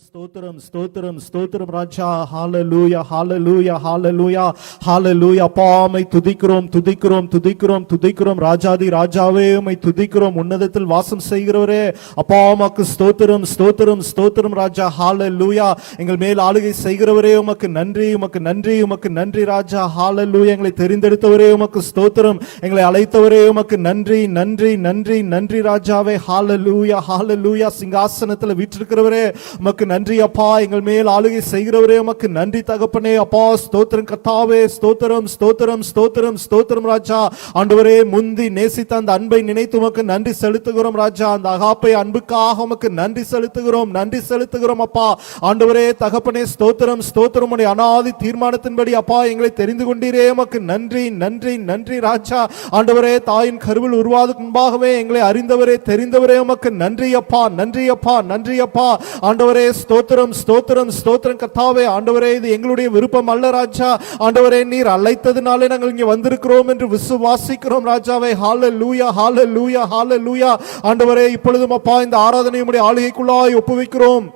ஸ்தோத்திரம் ஸ்தோத்திரம் ஸ்தோத்திரம் ராஜா. ஹalleluya ஹalleluya ஹalleluya ஹalleluya. அப்பா உம்மை துதிக்கிறோம் துதிக்கிறோம் துதிக்கிறோம் துதிக்கிறோம். ராஜாதி ராஜாவே உம்மை துதிக்கிறோம். உன்னதத்தில் வாசம் செய்கிறவரே அப்பா உமக்கு ஸ்தோத்திரம் ஸ்தோத்திரம் ஸ்தோத்திரம் ராஜா. ஹalleluya. எங்கள் மேல் ஆளுகை செய்கிறவரே உமக்கு நன்றி உமக்கு நன்றி உமக்கு நன்றி ராஜா. ஹalleluya. எங்களை தெரிந்தெடுத்தவரே உமக்கு ஸ்தோத்திரம். எங்களை அழைத்தவரே உமக்கு நன்றி நன்றி நன்றி நன்றி ராஜாவே. ஹalleluya ஹalleluya. சிங்காசனத்தில் வீற்றிருக்கிறவரே உமக்கு நன்றி அப்பா. எங்கள் மேல் ஆளுகை செய்கிறவரே உமக்கு நன்றி தகப்பனே. அப்பா ஸ்தோத்திரம் கர்த்தாவே. ஸ்தோத்திரம் ஸ்தோத்திரம் ஸ்தோத்திரம் ஸ்தோத்திரம் ராஜா. ஆண்டவரே முந்தி நேசித்த அந்த அன்பை நினைத்து உமக்கு நன்றி செலுத்துகிறோம் ராஜா. அந்த அகாப்பை அன்புக்காக உமக்கு நன்றி செலுத்துகிறோம் நன்றி செலுத்துகிறோம் அப்பா. ஆண்டவரே தகப்பனே ஸ்தோத்திரம் ஸ்தோத்திரம். உடைய அனாதி தீர்மானத்தின்படி அப்பா எங்களை தெரிந்து கொண்டீரே உமக்கு நன்றி நன்றி நன்றி ராஜா. ஆண்டவரே தாயின் கருவில் உருவாதுக்கு முன்பாகவே எங்களை அறிந்தவரே தெரிந்தவரே உமக்கு நன்றி அப்பா நன்றி அப்பா நன்றி அப்பா. ஆண்டவரே ஸ்தோத்திரம் ஸ்தோத்திரம் ஸ்தோத்திரம் கர்த்தாவே. ஆண்டவரே இது எங்களுடைய விருப்பம் அல்ல ராஜா. ஆண்டவரே நீர் அழைத்ததினாலே நாங்கள் இங்கே வந்திருக்கிறோம் என்று விசுவாசிக்கிறோம் ராஜாவே. ஹalleluya ஹalleluya ஹalleluya. ஆண்டவரே இப்பொழுதும் அப்பா இந்த ஆராதனை உம்முடைய ஆளுகைக்குள்ளாய் ஒப்புவிக்கிறோம்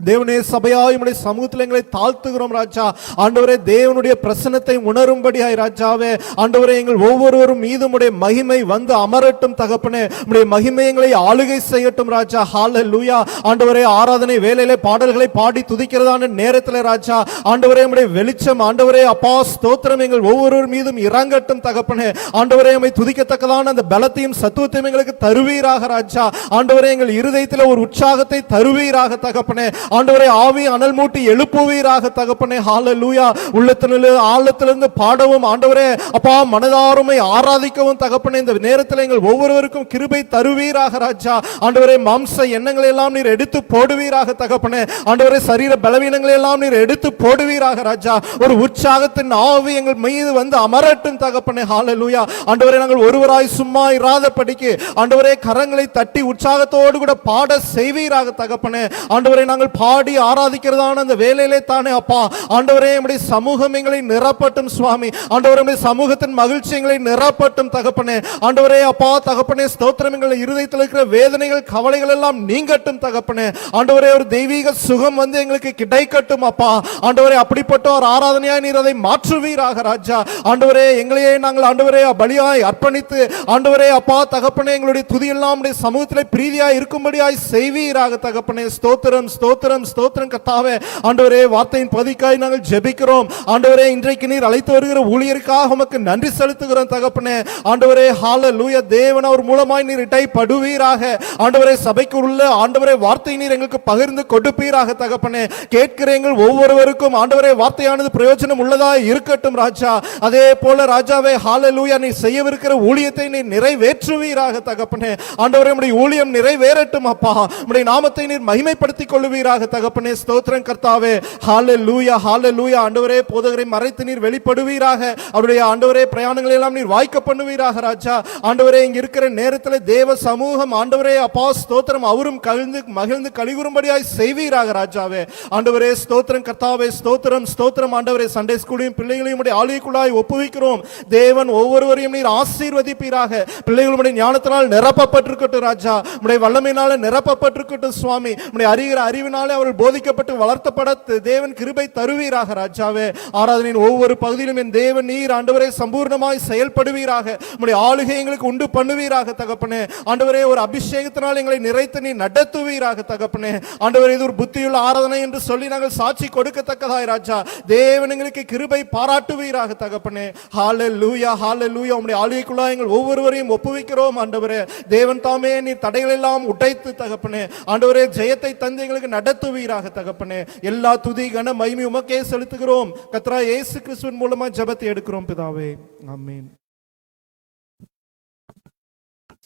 தேவனே. சபையாய் உம்முடைய சமூகத்தில் எங்களை தாழ்த்துகிறோம் ராஜா. ஆண்டவரே தேவனுடைய பிரசன்னத்தை உணரும்படியாய் ராஜாவே. ஆண்டவரே எங்கள் ஒவ்வொருவரும் மீது உம்முடைய மகிமை வந்து அமரட்டும் தகப்பனே. உம்முடைய மகிமை எங்களை ஆளுகை செய்யட்டும் ராஜா. ஹalleluya. ஆண்டவரே ஆராதனை வேளையிலே பாடல்களை பாடி துதிக்கிறதான நேரத்தில் ராஜா ஆண்டவரே உம்முடைய வெளிச்சம் ஆண்டவரே அப்பா ஸ்தோத்திரம் எங்கள் ஒவ்வொருவர் மீதும் இறங்கட்டும் தகப்பனே. ஆண்டவரே உம்மை துதிக்கத்தக்கதான அந்த பலத்தையும் சத்துவத்தையும் எங்களுக்கு தருவீராக ராஜா. ஆண்டவரே எங்கள் இருதயத்தில் ஒரு உற்சாகத்தை தருவீராக தகப்பனே. ஆண்டவரே ஆவி அனல் மூட்டி எழுப்புவீராக தகப்பனே. ஹalleluya. உள்ளத்திலிருந்து ஆழத்திலிருந்து பாடவும் ஆண்டவரே அப்பா மனதாருமை ஆராதிக்கவும் தகப்பனே. இந்த நேரத்தில் எங்கள் ஒவ்வொருவருக்கும் கிருபை தருவீராக ராஜா. ஆண்டவரே மாம்ச எண்ணங்களை எல்லாம் நீர் எடுத்து போடுவீராக தகப்பனே. ஆண்டவரே சரீர பலவீனங்களை எல்லாம் நீர் எடுத்து போடுவீராக ராஜா. ஒரு உற்சாகத்தின் ஆவி எங்கள் மீது வந்து அமரட்டும் தகப்பனே. ஹalleluya. ஆண்டவரே நாங்கள் ஒருவராய் சும்மா இராதபடிக்கு ஆண்டவரே கரங்களை தட்டி உற்சாகத்தோடு கூட பாட செய்வீராக தகப்பனே. ஆண்டவரே நாங்கள் பாடி ஆராதிக்கிறதான அந்த வேலையிலே தானே அப்பா ஆண்டவரே நம்முடைய சமூகம் எங்களை நிரப்பட்டும் சுவாமி. ஆண்டவரே நம்முடைய சமூகத்தின் மகிழ்ச்சி எங்களை நிரப்பட்டும் தகப்பனே. ஆண்டவரே அப்பா தகப்பனே ஸ்தோத்திரம். எங்கள் இருதயத்தில் இருக்கிற வேதனைகள் கவலைகள் எல்லாம் நீங்கட்டும் தகப்பனே. ஆண்டவரே ஒரு தெய்வீக சுகம் வந்து எங்களுக்கு கிடைக்கட்டும் அப்பா. ஆண்டவரே அப்படிப்பட்ட ஒரு ஆராதனையாய் நீர் அதை மாற்றுவீராக ராஜா. ஆண்டவரே எங்களையே நாங்கள் ஆண்டவரே பலியாய் அர்ப்பணித்து ஆண்டவரே அப்பா தகப்பனே எங்களுடைய துதியெல்லாம் உடைய சமூகத்தில் பிரீதியாய் இருக்கும்படியாய் செய்வீராக தகப்பனே. ஸ்தோத்திரம் ஸ்தோத்திரம் ஸ்தோத்திரம் கர்த்தாவே. ஆண்டவரே வார்த்தையின் பதிக்காய் நாங்கள் ஜெபிக்கிறோம் ஆண்டவரே. இன்றைக்கு நீர் அழைத்து வருகிற ஊழியருக்காக உமக்கு நன்றி செலுத்துகிறோம் தகப்பனே. ஆண்டவரே ஹalleluya. தேவன் அவர் மூலமாய் நீர் இடைப்படுவீராக ஆண்டவரே. சபைக்கு உள்ள ஆண்டவரே வார்த்தை நீர் எங்களுக்கு பகிர்ந்து கொடுப்பீராக தகப்பனே. கேட்கிற எங்கள் ஒவ்வொருவருக்கும் ஆண்டவரே வார்த்தையானது பிரயோஜனம் உள்ளதாக இருக்கட்டும் ராஜா. அதே போல ராஜாவே ஹalleluya. நீ செய்யவிருக்கிற ஊழியத்தை நீர் நிறைவேற்றுவீராக தகப்பனே. ஆண்டவரே உம்முடைய ஊழியம் நிறைவேறட்டும் அப்பா. உம்முடைய நாமத்தை நீர் மகிமைப்படுத்திக் கொள்வீராக தகப்பனே. ஸ்தோத்திரம் கர்த்தாவே. ஹalleluya ஹalleluya. ஆண்டவரே போதகரை மறைத்து நீர் வெளிப்படுவீராக. அவருடைய ஆண்டவரே பிரயாணங்களை எல்லாம் நீர் வாய்க்க பண்ணுவீராக ராஜா. ஆண்டவரே இங்க இருக்கிற நேரத்தில் தேவ சமூகம் ஆண்டவரே அப்பா ஸ்தோத்திரம் அவரும் கழிந்து மகிழ்ந்து கழிவுறும்படியாய் செய்வீராக ராஜாவே. ஆண்டவரே ஸ்தோத்திரம் கர்த்தாவே. ஸ்தோத்திரம் ஸ்தோத்திரம். ஆண்டவரே சண்டே ஸ்கூலையும் பிள்ளைகளையும் ஆளுகைக்குள்ளாய் ஒப்புவிக்கிறோம். தேவன் ஒவ்வொருவரையும் நீர் ஆசீர்வதிப்பீராக. பிள்ளைகளுடைய ஞானத்தினால் நிரப்பப்பட்டிருக்கட்டும் ராஜா. உம்முடைய வல்லமையினால நிரப்பப்பட்டிருக்கட்டும் சுவாமி. உம்முடைய அறிகிற அறிவினாலே அவர்கள் போதிக்கப்பட்டு வளர்த்தப்பட தேவன் கிருபை தருவீராக ராஜாவே. ஆராதனையின் ஒவ்வொரு பகுதியிலும் என் தேவன் நீர் ஆண்டவரே சம்பூர்ணமாய் செயல்படுவீராக. உம்முடைய ஆளுகை எங்களுக்கு உண்டு பண்ணுவீராக தகப்பனே. ஆண்டவரே ஒரு அபிஷேகத்தினால் எங்களை நிறைத்து நீ நடத்துவீராக தகப்பனே. ஆண்டவரே இது ஒரு புத்தியுள்ள ஆராதனை என்று சொல்லி நாங்கள் சாட்சி கொடுக்கத்தக்கதாய் ராஜா. தேவன் எங்களுக்கு கிருபை பாராட்டுவீராக தகப்பனே. ஹalleluya ஹalleluya. உம்முடைய ஆளுகைக்குள்ளாய் எங்கள் ஒவ்வொருவரையும் ஒப்புவிக்கிறோம் ஆண்டவரே. தேவன் தாமே நீர் தடைகள் எல்லாம் உடைத்து தகப்பனே ஆண்டவரே ஜெயத்தை தந்து எங்களுக்கு நடத்துவீராக தகப்பனே. எல்லா துதி கன மகிமை உமக்கே செலுத்துகிறோம். கர்த்தராகிய இயேசு கிறிஸ்துவின் மூலமா ஜெபத்தை எடுக்கிறோம் பிதாவே. ஆமென்.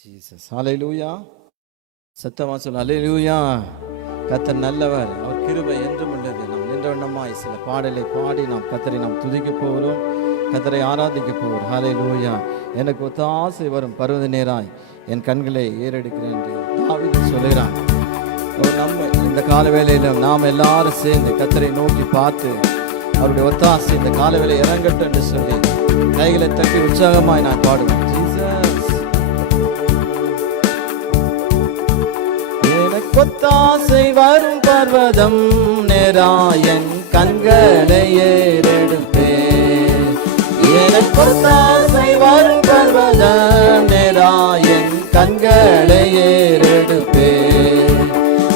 ஜீசஸ். ஹalleluya. சத்தமா சொல்ல ஹalleluya. கர்த்தர் நல்லவர். அவர் கிருபை என்றும் உள்ளது. நாம் நின்றவண்ணமாய் சில பாடலை பாடி நாம் கர்த்தரை நாம் துதிக்க போகிறோம். கர்த்தரை ஆராதிக்க போகிறோம். ஹalleluya. எனக்கு ஒத்தாசை வரும் பருவத நேராய் என் கண்களை ஏறெடுக்கிறேன் என்று தாவீது சொல்கிறான். நம்ம இந்த கால வேளையில நாம் எல்லாரும் சேர்ந்து கர்த்தரை நோக்கி பார்த்து அவருடைய ஒத்தாசை இந்த கால வேளை இறங்கட்டும் என்று சொல்லி கைகளை தட்டி உற்சாகமாய் நான் பாடுவேன். ஜீசஸ் எனக்கு கொத்தாசை வரும் பர்வதம் நேராயன் கண்களை ஏறெடுப்பே. எனக்கு கொத்தாசை வரும் பர்வதம் நேராயன் கண்களை ஏறெடுப்பே.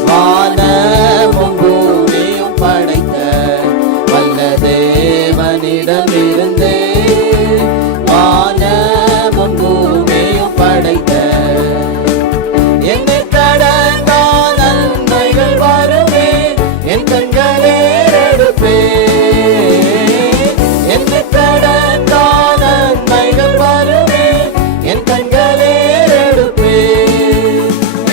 வானமும் பூமியும் படைத்த வல்ல தேவனிடமிருந்தே, வானமும் பூமியும் படைத்த என்னை கடந்தா நன்மைகள் வருமே, என் கண்களே எடுப்பே. என்னை கடந்தா நன்மைகள் வருமே, என் கண்களே எடுப்பே.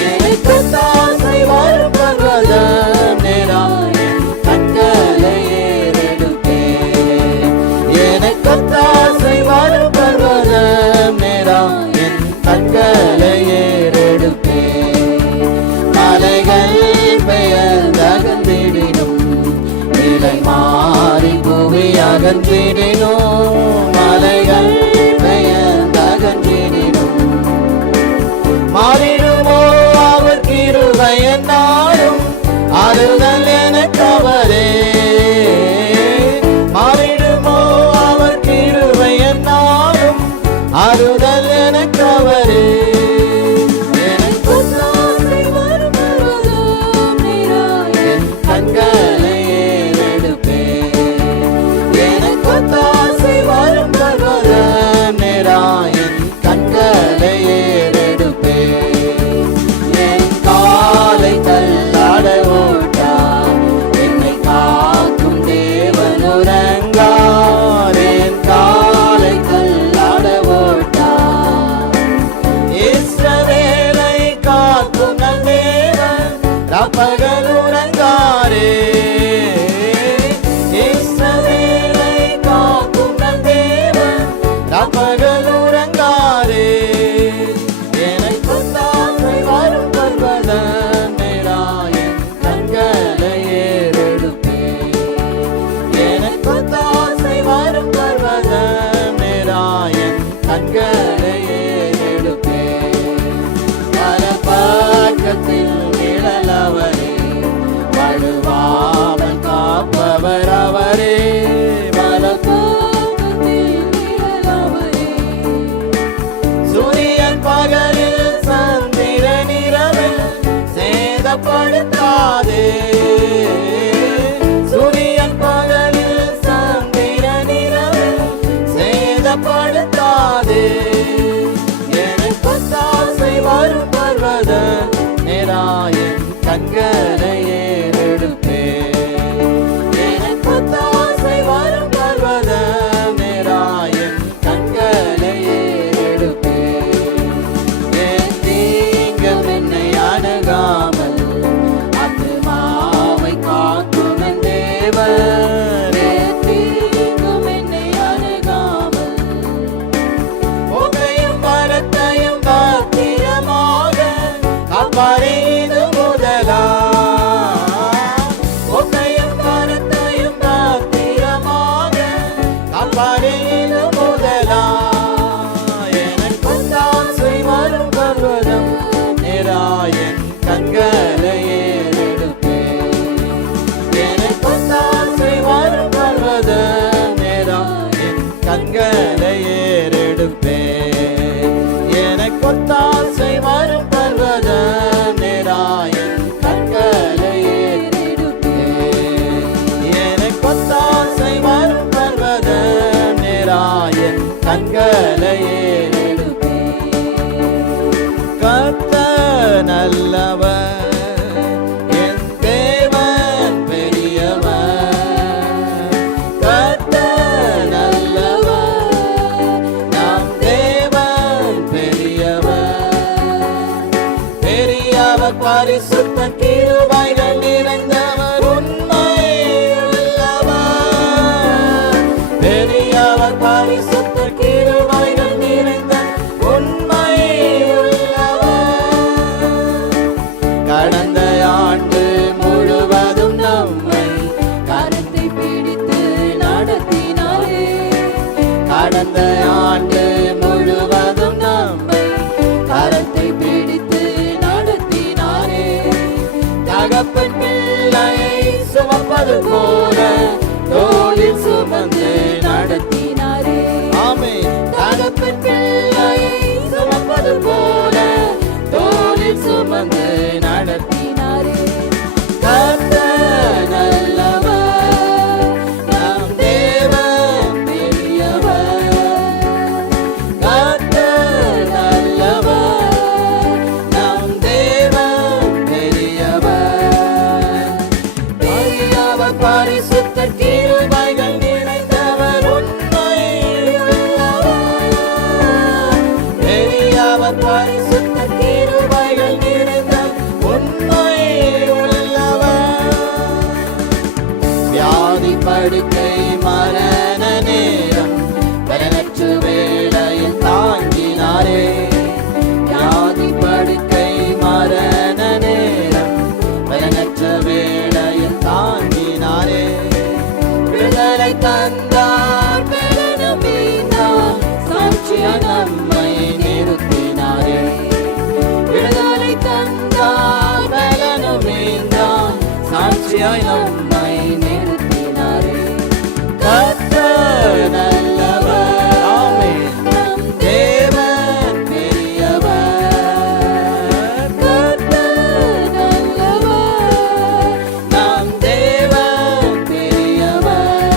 என்னை கொத்தாசை வரும் பர்வதம் நேராயன் கண்களை ஏறெடுப்பே. என்னை கொத்தாசை வரும் பர்வதம் நேராயன் கண்களை ஏறெடுப்பே. மலைகள் பெயர்ந்தகன்றிடினும், நிலை மாறி புவி அகன்றிடினும், மலைகள் பெயர்ந்தகன்றிடினும், மாறிடுமோ அவர் கிருபை என்னாலும், ஆறுதல் எனக்கு அவரே. மாறிடுமோ அவர் கிருபை என்னாலும், ஆறுதல் எனக்கு அவரே. எனக்கு கொத்தாசை வரும் பர்வதம் நேராயன் கண்களை ஏறெடுப்பே. எனக்கு கொத்தாசை வரும் பர்வதம் நேராயன் கண்களை ஏறெடுப்பே. என் காலை தள்ளாட ஓட்டா, என்னை காக்கும் தேவன் உறங்கார். என் காலை தள்ளாட ஓட்டா, இஸ்ரவேலை காக்கும் நல் தேவன் ராப்பகல் உறங்காரே. இஸ்ரவேலை காக்கும் நல் தேவன் ராப்பகல் உறங்காரே. எனக்கு கொத்தாசை வரும் பர்வதம் நேராயன் கண்களை ஏறெடுப்பே. எனக்கு கொத்தாசை வரும் பர்வதம் நேராயன் கண்களை ஏறெடுப்பே. பல பக்கத்தில் நிழல் அவரே, வழுவாமல் காப்பவர் அவரே. பல பக்கத்தில் நிழல் அவரே, சூரியன் பகலில் சந்திரன் இரவில் சேதப்படுத்தாதே. சூரியன் பகலில் சந்திரன் இரவில் சேதப்படுத்தாதே. எனக்கு கொத்தாசை வரும் பர்வதம் நேராயன் கண்களை ஏறெடுப்பே. எனக்கு கொத்தாசை வரும் பர்வதம் நேராயன் கண்களை ஏறெடுப்பே. என் தீங்கம் என்னை அணுகாமல், ஆத்துமாவை காக்கும் என் தேவன். என் தீங்கும் என்னை அணுகாமல், போகையும் வரத்தையும் பத்திரமாக காப்பாரே. இது முதலா போகையும் வரத்தையும் பத்திரமாக காப்பாரே. இது முதலா எனக்கு கொத்தாசை வரும் பர்வதம் நேராயன் கண்களை ஏறெடுப்பே. எனக்கு கொத்தாசை சுமப்பது போல தோளில் சுமந்து நடத்தினாரே. ஆமென். தகப்பன் பிள்ளையை சுமப்பது போல தோளில் சுமந்து நடத்தினாரே. கர்த்தர் நல்லவர், நம் தேவன் பெரியவர். கர்த்தர் நல்லவர், நம் தேவன் பெரியவர். பெரியவர், பரிசுத்த கிருபைகள் நிறைந்தவர், உண்மை உள்ளவர். பெரியவர், பரிசுத்த கிருபைகள் நிறைந்த உண்மை உள்ளவர். வியாதி படுக்கை மரண நேரம் பலனற்ற வேளையில் தாங்கினாரே. வியாதி படுக்கை மரண நேரம் பலனற்ற வேளையில் தாங்கினாரே. விடுதலை தந்தார், பலனும் ஈந்தார், சாட்சியாய் நம்மை நிறுத்தினாரே. விடுதலை தந்தார், பலனும் ஈந்தார், சாட்சியாய் நம்மை நிறுத்தினாரே. கர்த்தர் நல்லவர், ஆமென். நம் தேவன் பெரியவர். கர்த்தர் நல்லவர், நம் தேவன் பெரியவர்.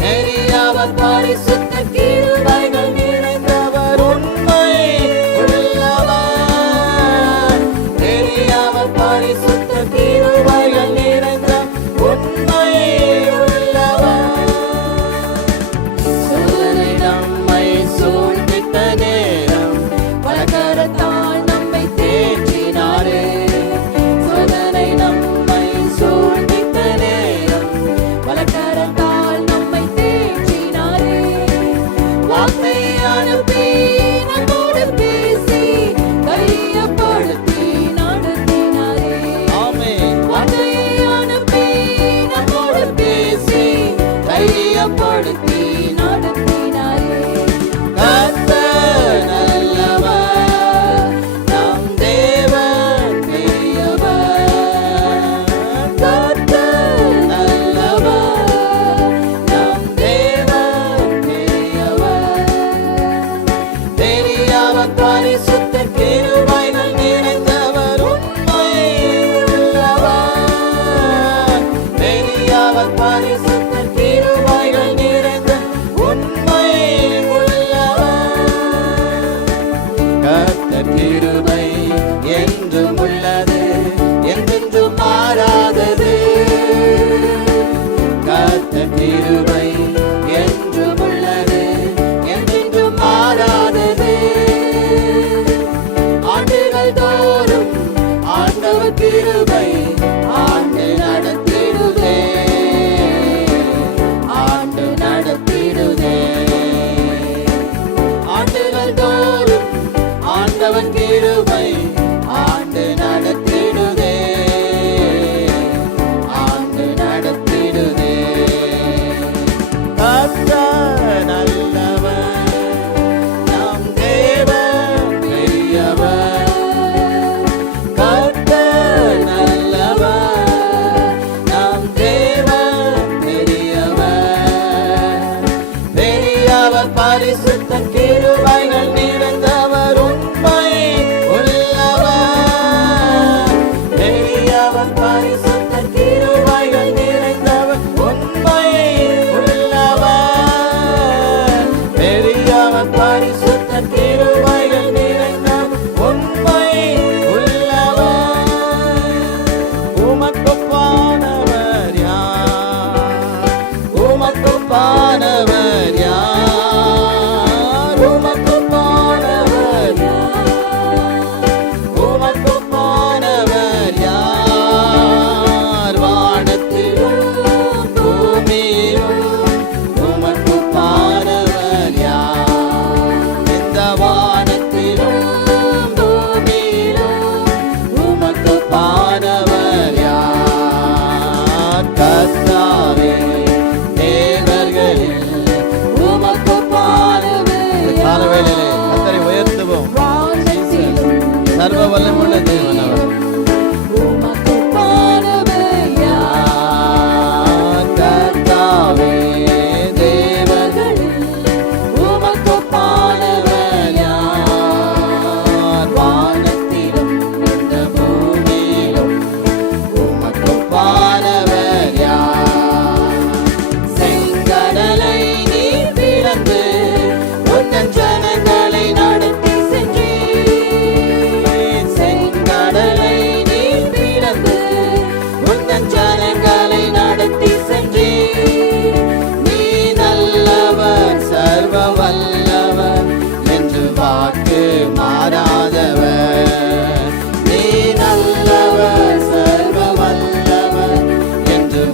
பெரியவர், பரிசுத்த கிருபைகள் நிறைந்தவர், உண்மை உள்ளவர். பெரியவர், பரிசுத்த கிருபைகள் நிறைந்த உண்மை உள்ளவர். சோதனை நம்மை சூழ்ந்திட்ட நேரம் பலகரத்தால் நம்மை தேற்றினாரே. சோதனை நம்மை சூழ்ந்திட்ட நேரம் பலகரத்தால் நம்மை தேற்றினாரே. வார்த்தை அனுப்பி நம்மோடு பேசி தைரியப்படுத்தி நடத்தினாரே. ஆமென். வார்த்தை அனுப்பி நம்மோடு பேசி தைரியப்படுத்தி நடத்தினாரே. கர்த்தர் நல்லவர், நம் தேவன் பெரியவர். கர்த்தர் நல்லவர், நம் தேவன் பெரியவர். பெரியவர், பரிசுத்த கிருபைகள் நிறைந்தவர், உண்மை உள்ளவர். பெரியவர், பரிசுத்த கிருபைகள் நிறைந்த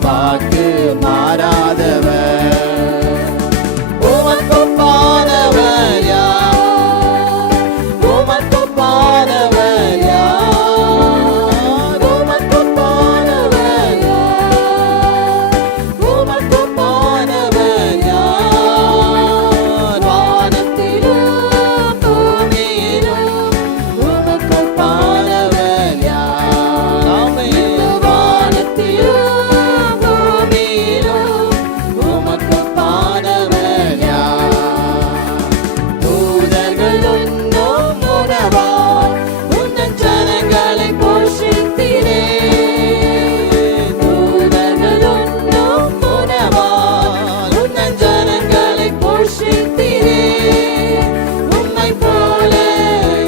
வாக்கு மாறாதவர். உமக்கொப்பானவர் யார்? உமக்கொப்பானவர் யார்? உமக்கொப்பானவர் யார்? உமக்கொப்பானவர் யார்? வானத்திலும் பூமியிலும் உமக்கொப்பானவர் யார்? ஆமென். வானத்திலும் பூமியிலும் உமக்கொப்பானவர் யார்? தூதர்கள் உண்ணும் உணவால் உந்தன் ஜனங்களை போஷித்தீரே. தூதர்கள் உண்ணும் உணவால் உந்தன் ஜனங்களை போஷித்தீரே. உம்மை போல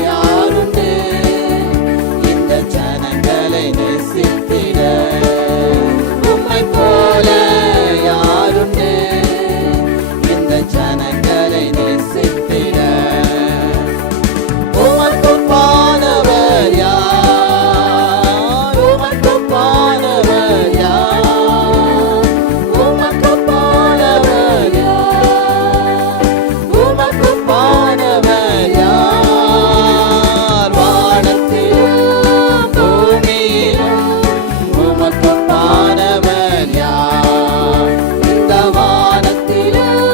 யாருண்டு இந்த ஜனங்களை நேசித்திட? உம்மை போல யாருண்டு இந்த ஜனங்களை நேசித்திட? உமக்கொப்பானவர் யார்? உமக்கொப்பானவர் யார்? உமக்கொப்பானவர் யார்? உமக்கொப்பானவர் யார்? வானத்திலும் பூமியிலும் உமக்கொப்பானவர் யார்? இந்த வானத்திலும்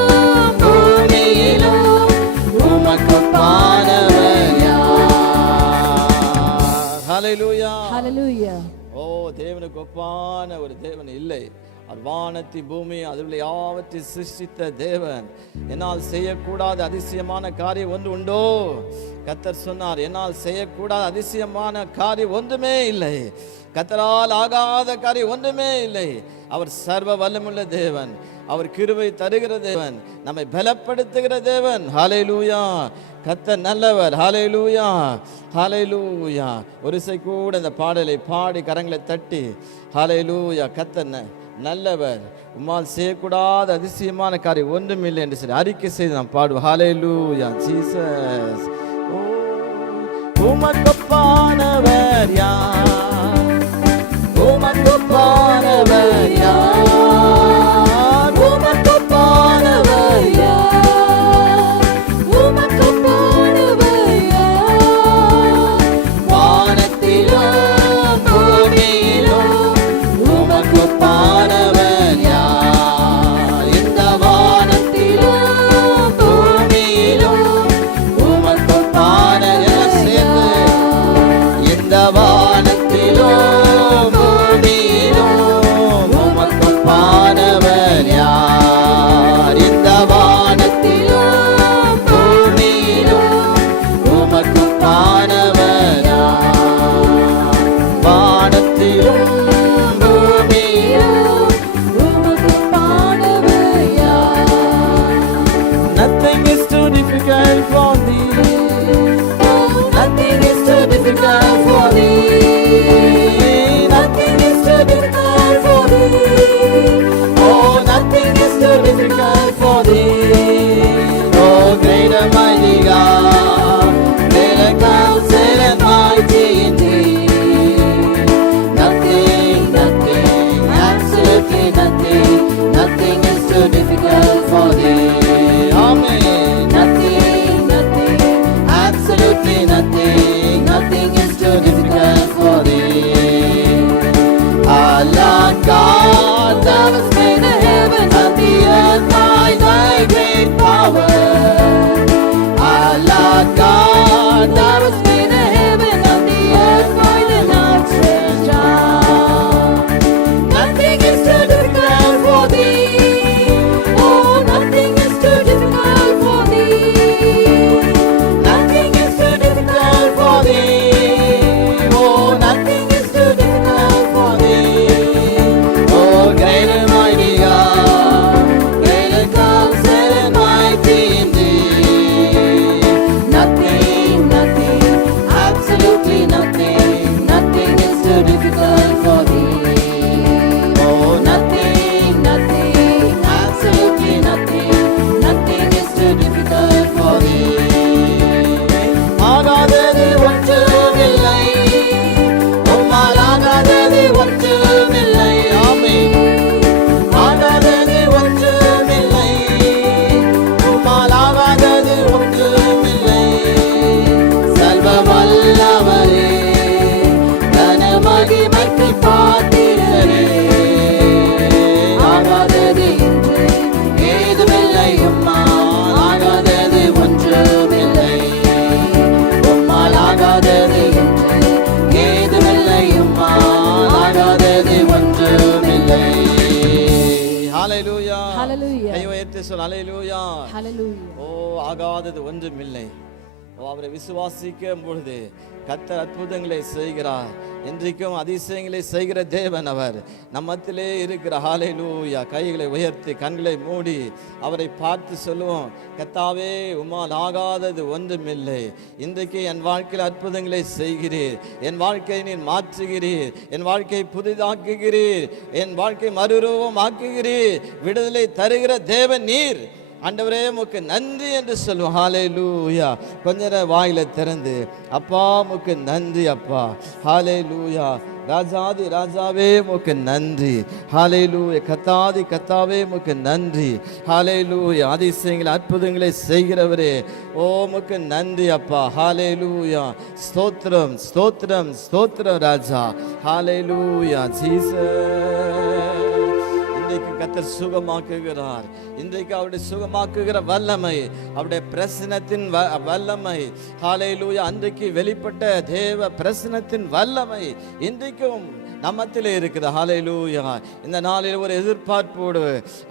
பூமியிலும் உமக்கொப்பானவர் யார்? ஹல்லேலூயா. Hallelujah. ஓ, தேவனுக்கு ஒப்பான ஒரு தேவன் இல்லை. அவர் வானத்தை பூமி அதில் யாவற்றை சிருஷ்டித்த தேவன். என்னால் செய்யக்கூடாத அதிசயமான காரியம் ஒன்று உண்டோ? கர்த்தர் சொன்னார், என்னால் செய்யக்கூடாத அதிசயமான காரியம் ஒன்றுமே இல்லை. கர்த்தரால் ஆகாத காரியம் ஒன்றுமே இல்லை. அவர் சர்வ வல்லமுள்ள தேவன். அவர் கிருபை தருகிற தேவன், நம்மை பலப்படுத்துகிற தேவன். ஹல்லேலூயா. கர்த்தர் நல்லவர். ஹல்லேலூயா, ஹல்லேலூயா. ஒரு இசை கூட இந்த பாடலை பாடி கரங்களை தட்டி ஹல்லேலூயா, கர்த்தர் நல்லவர், உம்மால் செய்யக்கூடாத அதிசயமான காரியம் ஒன்றும் இல்லை என்று சொல்லி அறிக்கை செய்து நாம் பாடுவோம். ஹல்லேலூயா ஜீசஸ். உமக்கொப்பானவர் யார்? உமக்கொப்பானவர் யார்? உமக்கொப்பானவர் யார்? உமக்கொப்பானவர் யார்? வானத்திலும் பூமியிலும் உமக்கொப்பானவர் யார்? இந்த வானத்திலும் பூமியிலும் உமக்கொப்பானவர் சேர்ந்து இந்த வானத்திலும் பூமியிலும் ஹalleluya. Hallelujah. கை உயர்த்தி சொல் ஹalleluya. Hallelujah. ஓ ஆகாதது ஒன்றுமில்லை. அவரை விசுவாசிக்கும் பொழுது கர்த்தர் அற்புதங்களை செய்கிறார். இன்றைக்கும் அதிசயங்களை செய்கிற தேவன் அவர் நம்மத்திலே இருக்கிற. ஹalleluya. கைகளை உயர்த்தி கண்களை மூடி அவரை பார்த்து சொல்லுவோம், கர்த்தாவே உம்மால் ஆகாதது ஒன்றுமில்லை. இன்றைக்கு என் வாழ்க்கையில் அற்புதங்களை செய்கிறீர். என் வாழ்க்கையை நீர் மாற்றுகிறீர். என் வாழ்க்கையை புதிதாக்குகிறீர். என் வாழ்க்கை மறுரூபம் ஆக்குகிறீர். விடுதலை தருகிற தேவன் நீர். ஆண்டவரே உமக்கு நன்றி என்று சொல்லுவோம். ஹalleluya. கொஞ்ச நேரம் வாயில திறந்து அப்பா உமக்கு நன்றி அப்பா. ஹalleluya. ராஜாதி ராஜாவே உமக்கு நன்றி. ஹalleluya. கர்த்தாதி கர்த்தாவே உமக்கு நன்றி. ஹalleluya. அதிசயங்களை அற்புதங்களை செய்கிறவரே ஓ உமக்கு நன்றி அப்பா. ஹalleluya. ஸ்தோத்திரம் ஸ்தோத்திரம் ஸ்தோத்திரம் ராஜா. ஹalleluya. ஜீசஸ். இன்றைக்கு கர்த்தர் சுகமாக்குகிறார். இன்றைக்கு அவருடைய சுகமாக்குகிற வல்லமை, அவருடைய பிரசனத்தின் வல்லமை, ஹalleluya, அன்றைக்கு வெளிப்பட்ட தேவ பிரசனத்தின் வல்லமை இன்றைக்கும் நம்மத்திலே இருக்குது. ஹalleluya. இந்த நாளில் ஒரு எதிர்பார்ப்போடு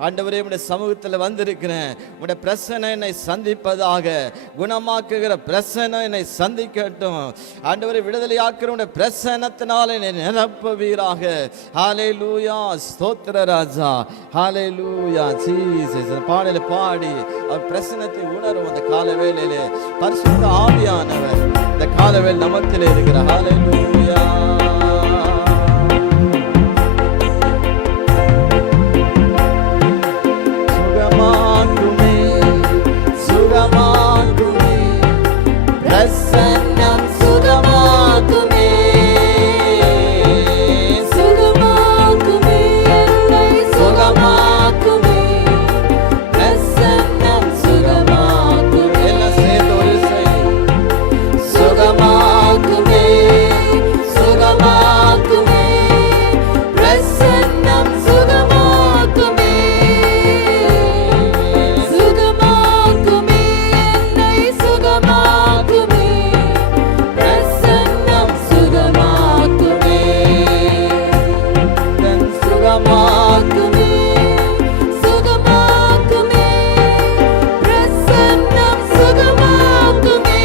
ஆண்டவரே உம்முடைய சமூகத்தில் வந்திருக்கிறேன். உம்முடைய பிரசன்னம் என்னை சந்திப்பதாக. குணமாக்குகிற பிரசன்னம் என்னை சந்திக்கட்டும். ஆண்டவரே விடுதலையாக்குற உம்முடைய பிரசன்னத்தினால் என்னை நிரப்புவீராக. ஹalleluya. ஸ்தோத்திர ராஜா. ஹalleluya. ஜீசஸ். பாடலை பாடி அவர் பிரசன்னத்தை உணரும் அந்த கால வேளையிலே பரிசுத்த ஆவியானவர் இந்த கால வேளை நம்மத்திலே இருக்கிறார். ஹalleluya. சுகமாக்குமே பிரசன்னம் சுகமாக்குமே சுகமாக்குமே என்னை சுகமாக்குமே பிரசன்னம் சுகமாக்குமே. எல்லாம் சேர்ந்து ஒரு செய். சுகமாக்குமே சுகமாக்குமே பிரசன்னம் சுகமாக்குமே. சுகமாக்குமே என்னை சுகமாக்குமே பிரசன்னம் சுகமாக்குமே. சுகமாக்குமே சுகமாக்குமே பிரசன்னம் சுகமாக்குமே.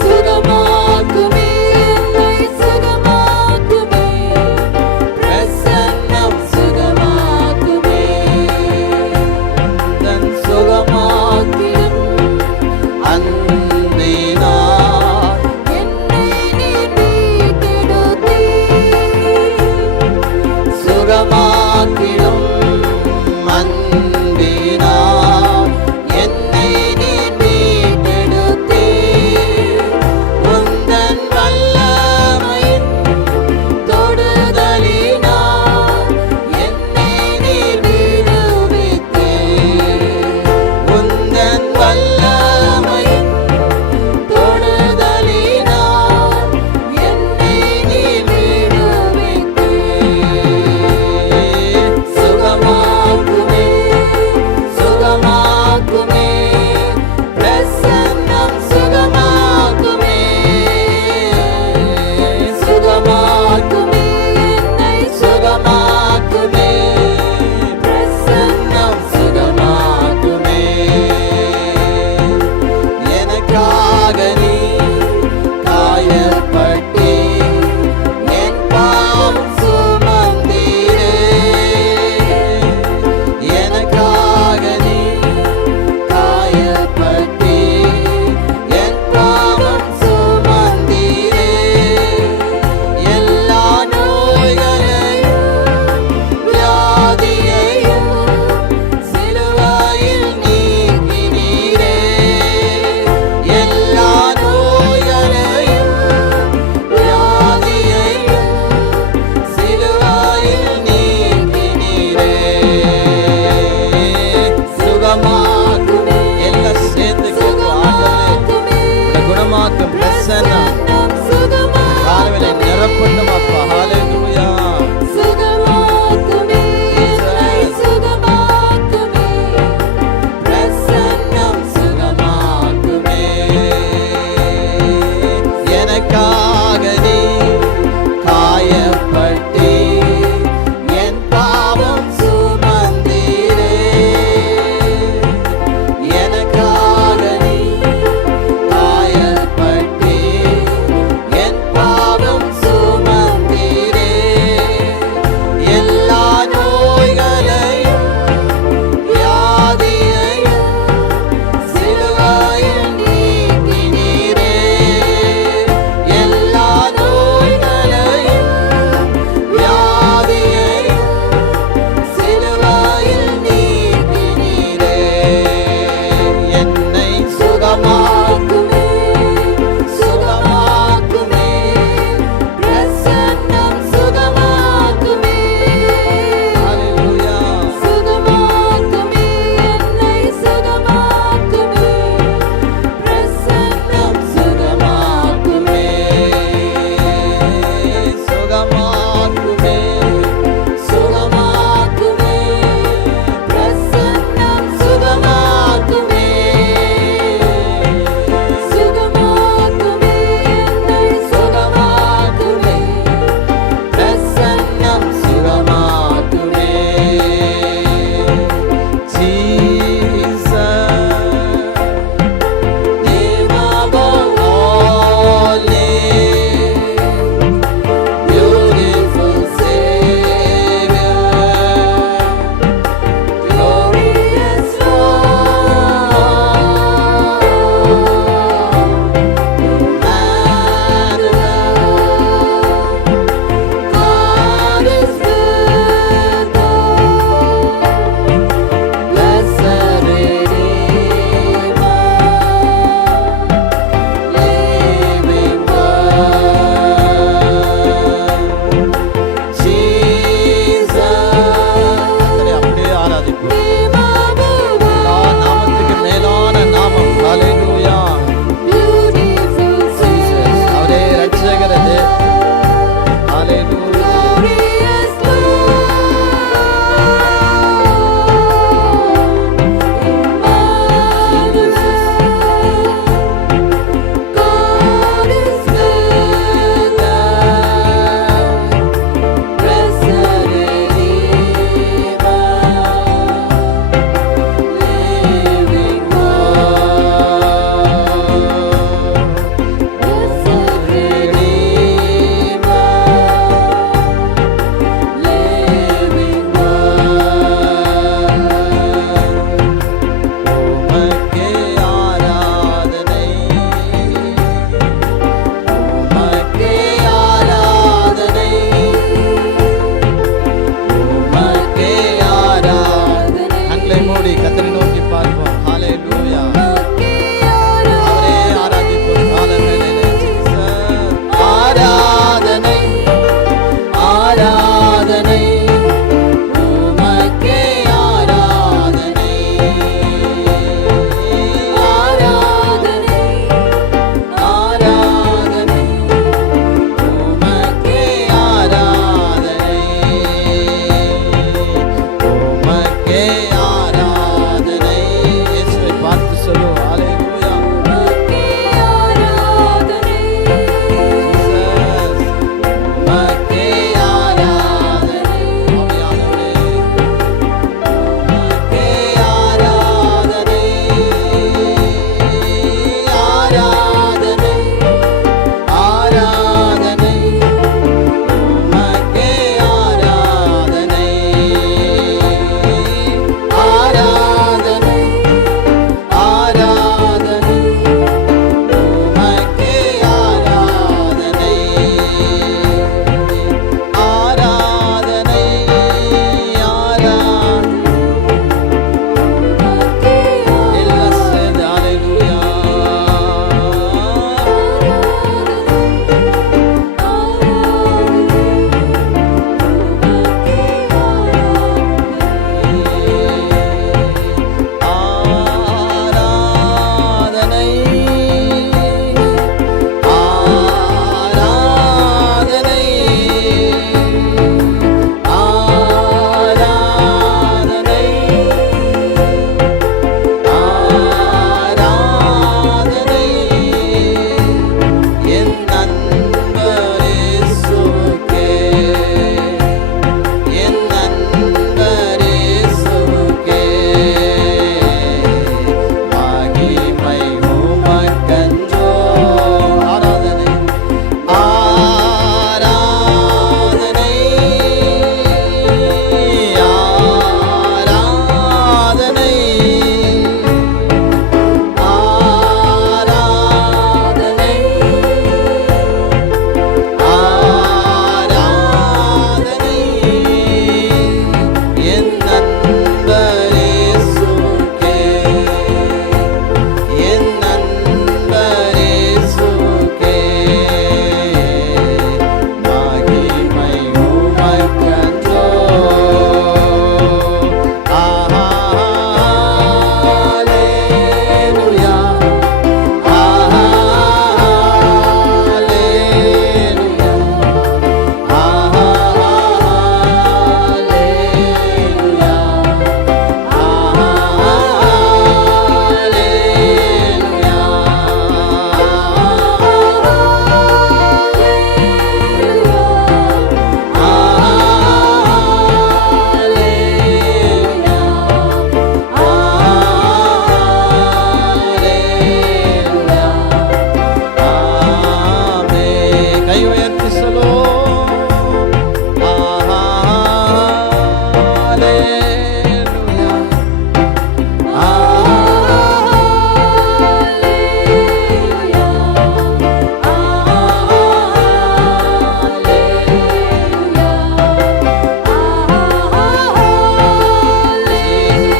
சுகமாக்குமே என்னை சுகமாக்குமே பிரசன்னம் சுகமாக்குமே. தன் சுகமாக்கிடும் அன்பினார் என்னை நீ மீட்டெடுத்தீர்.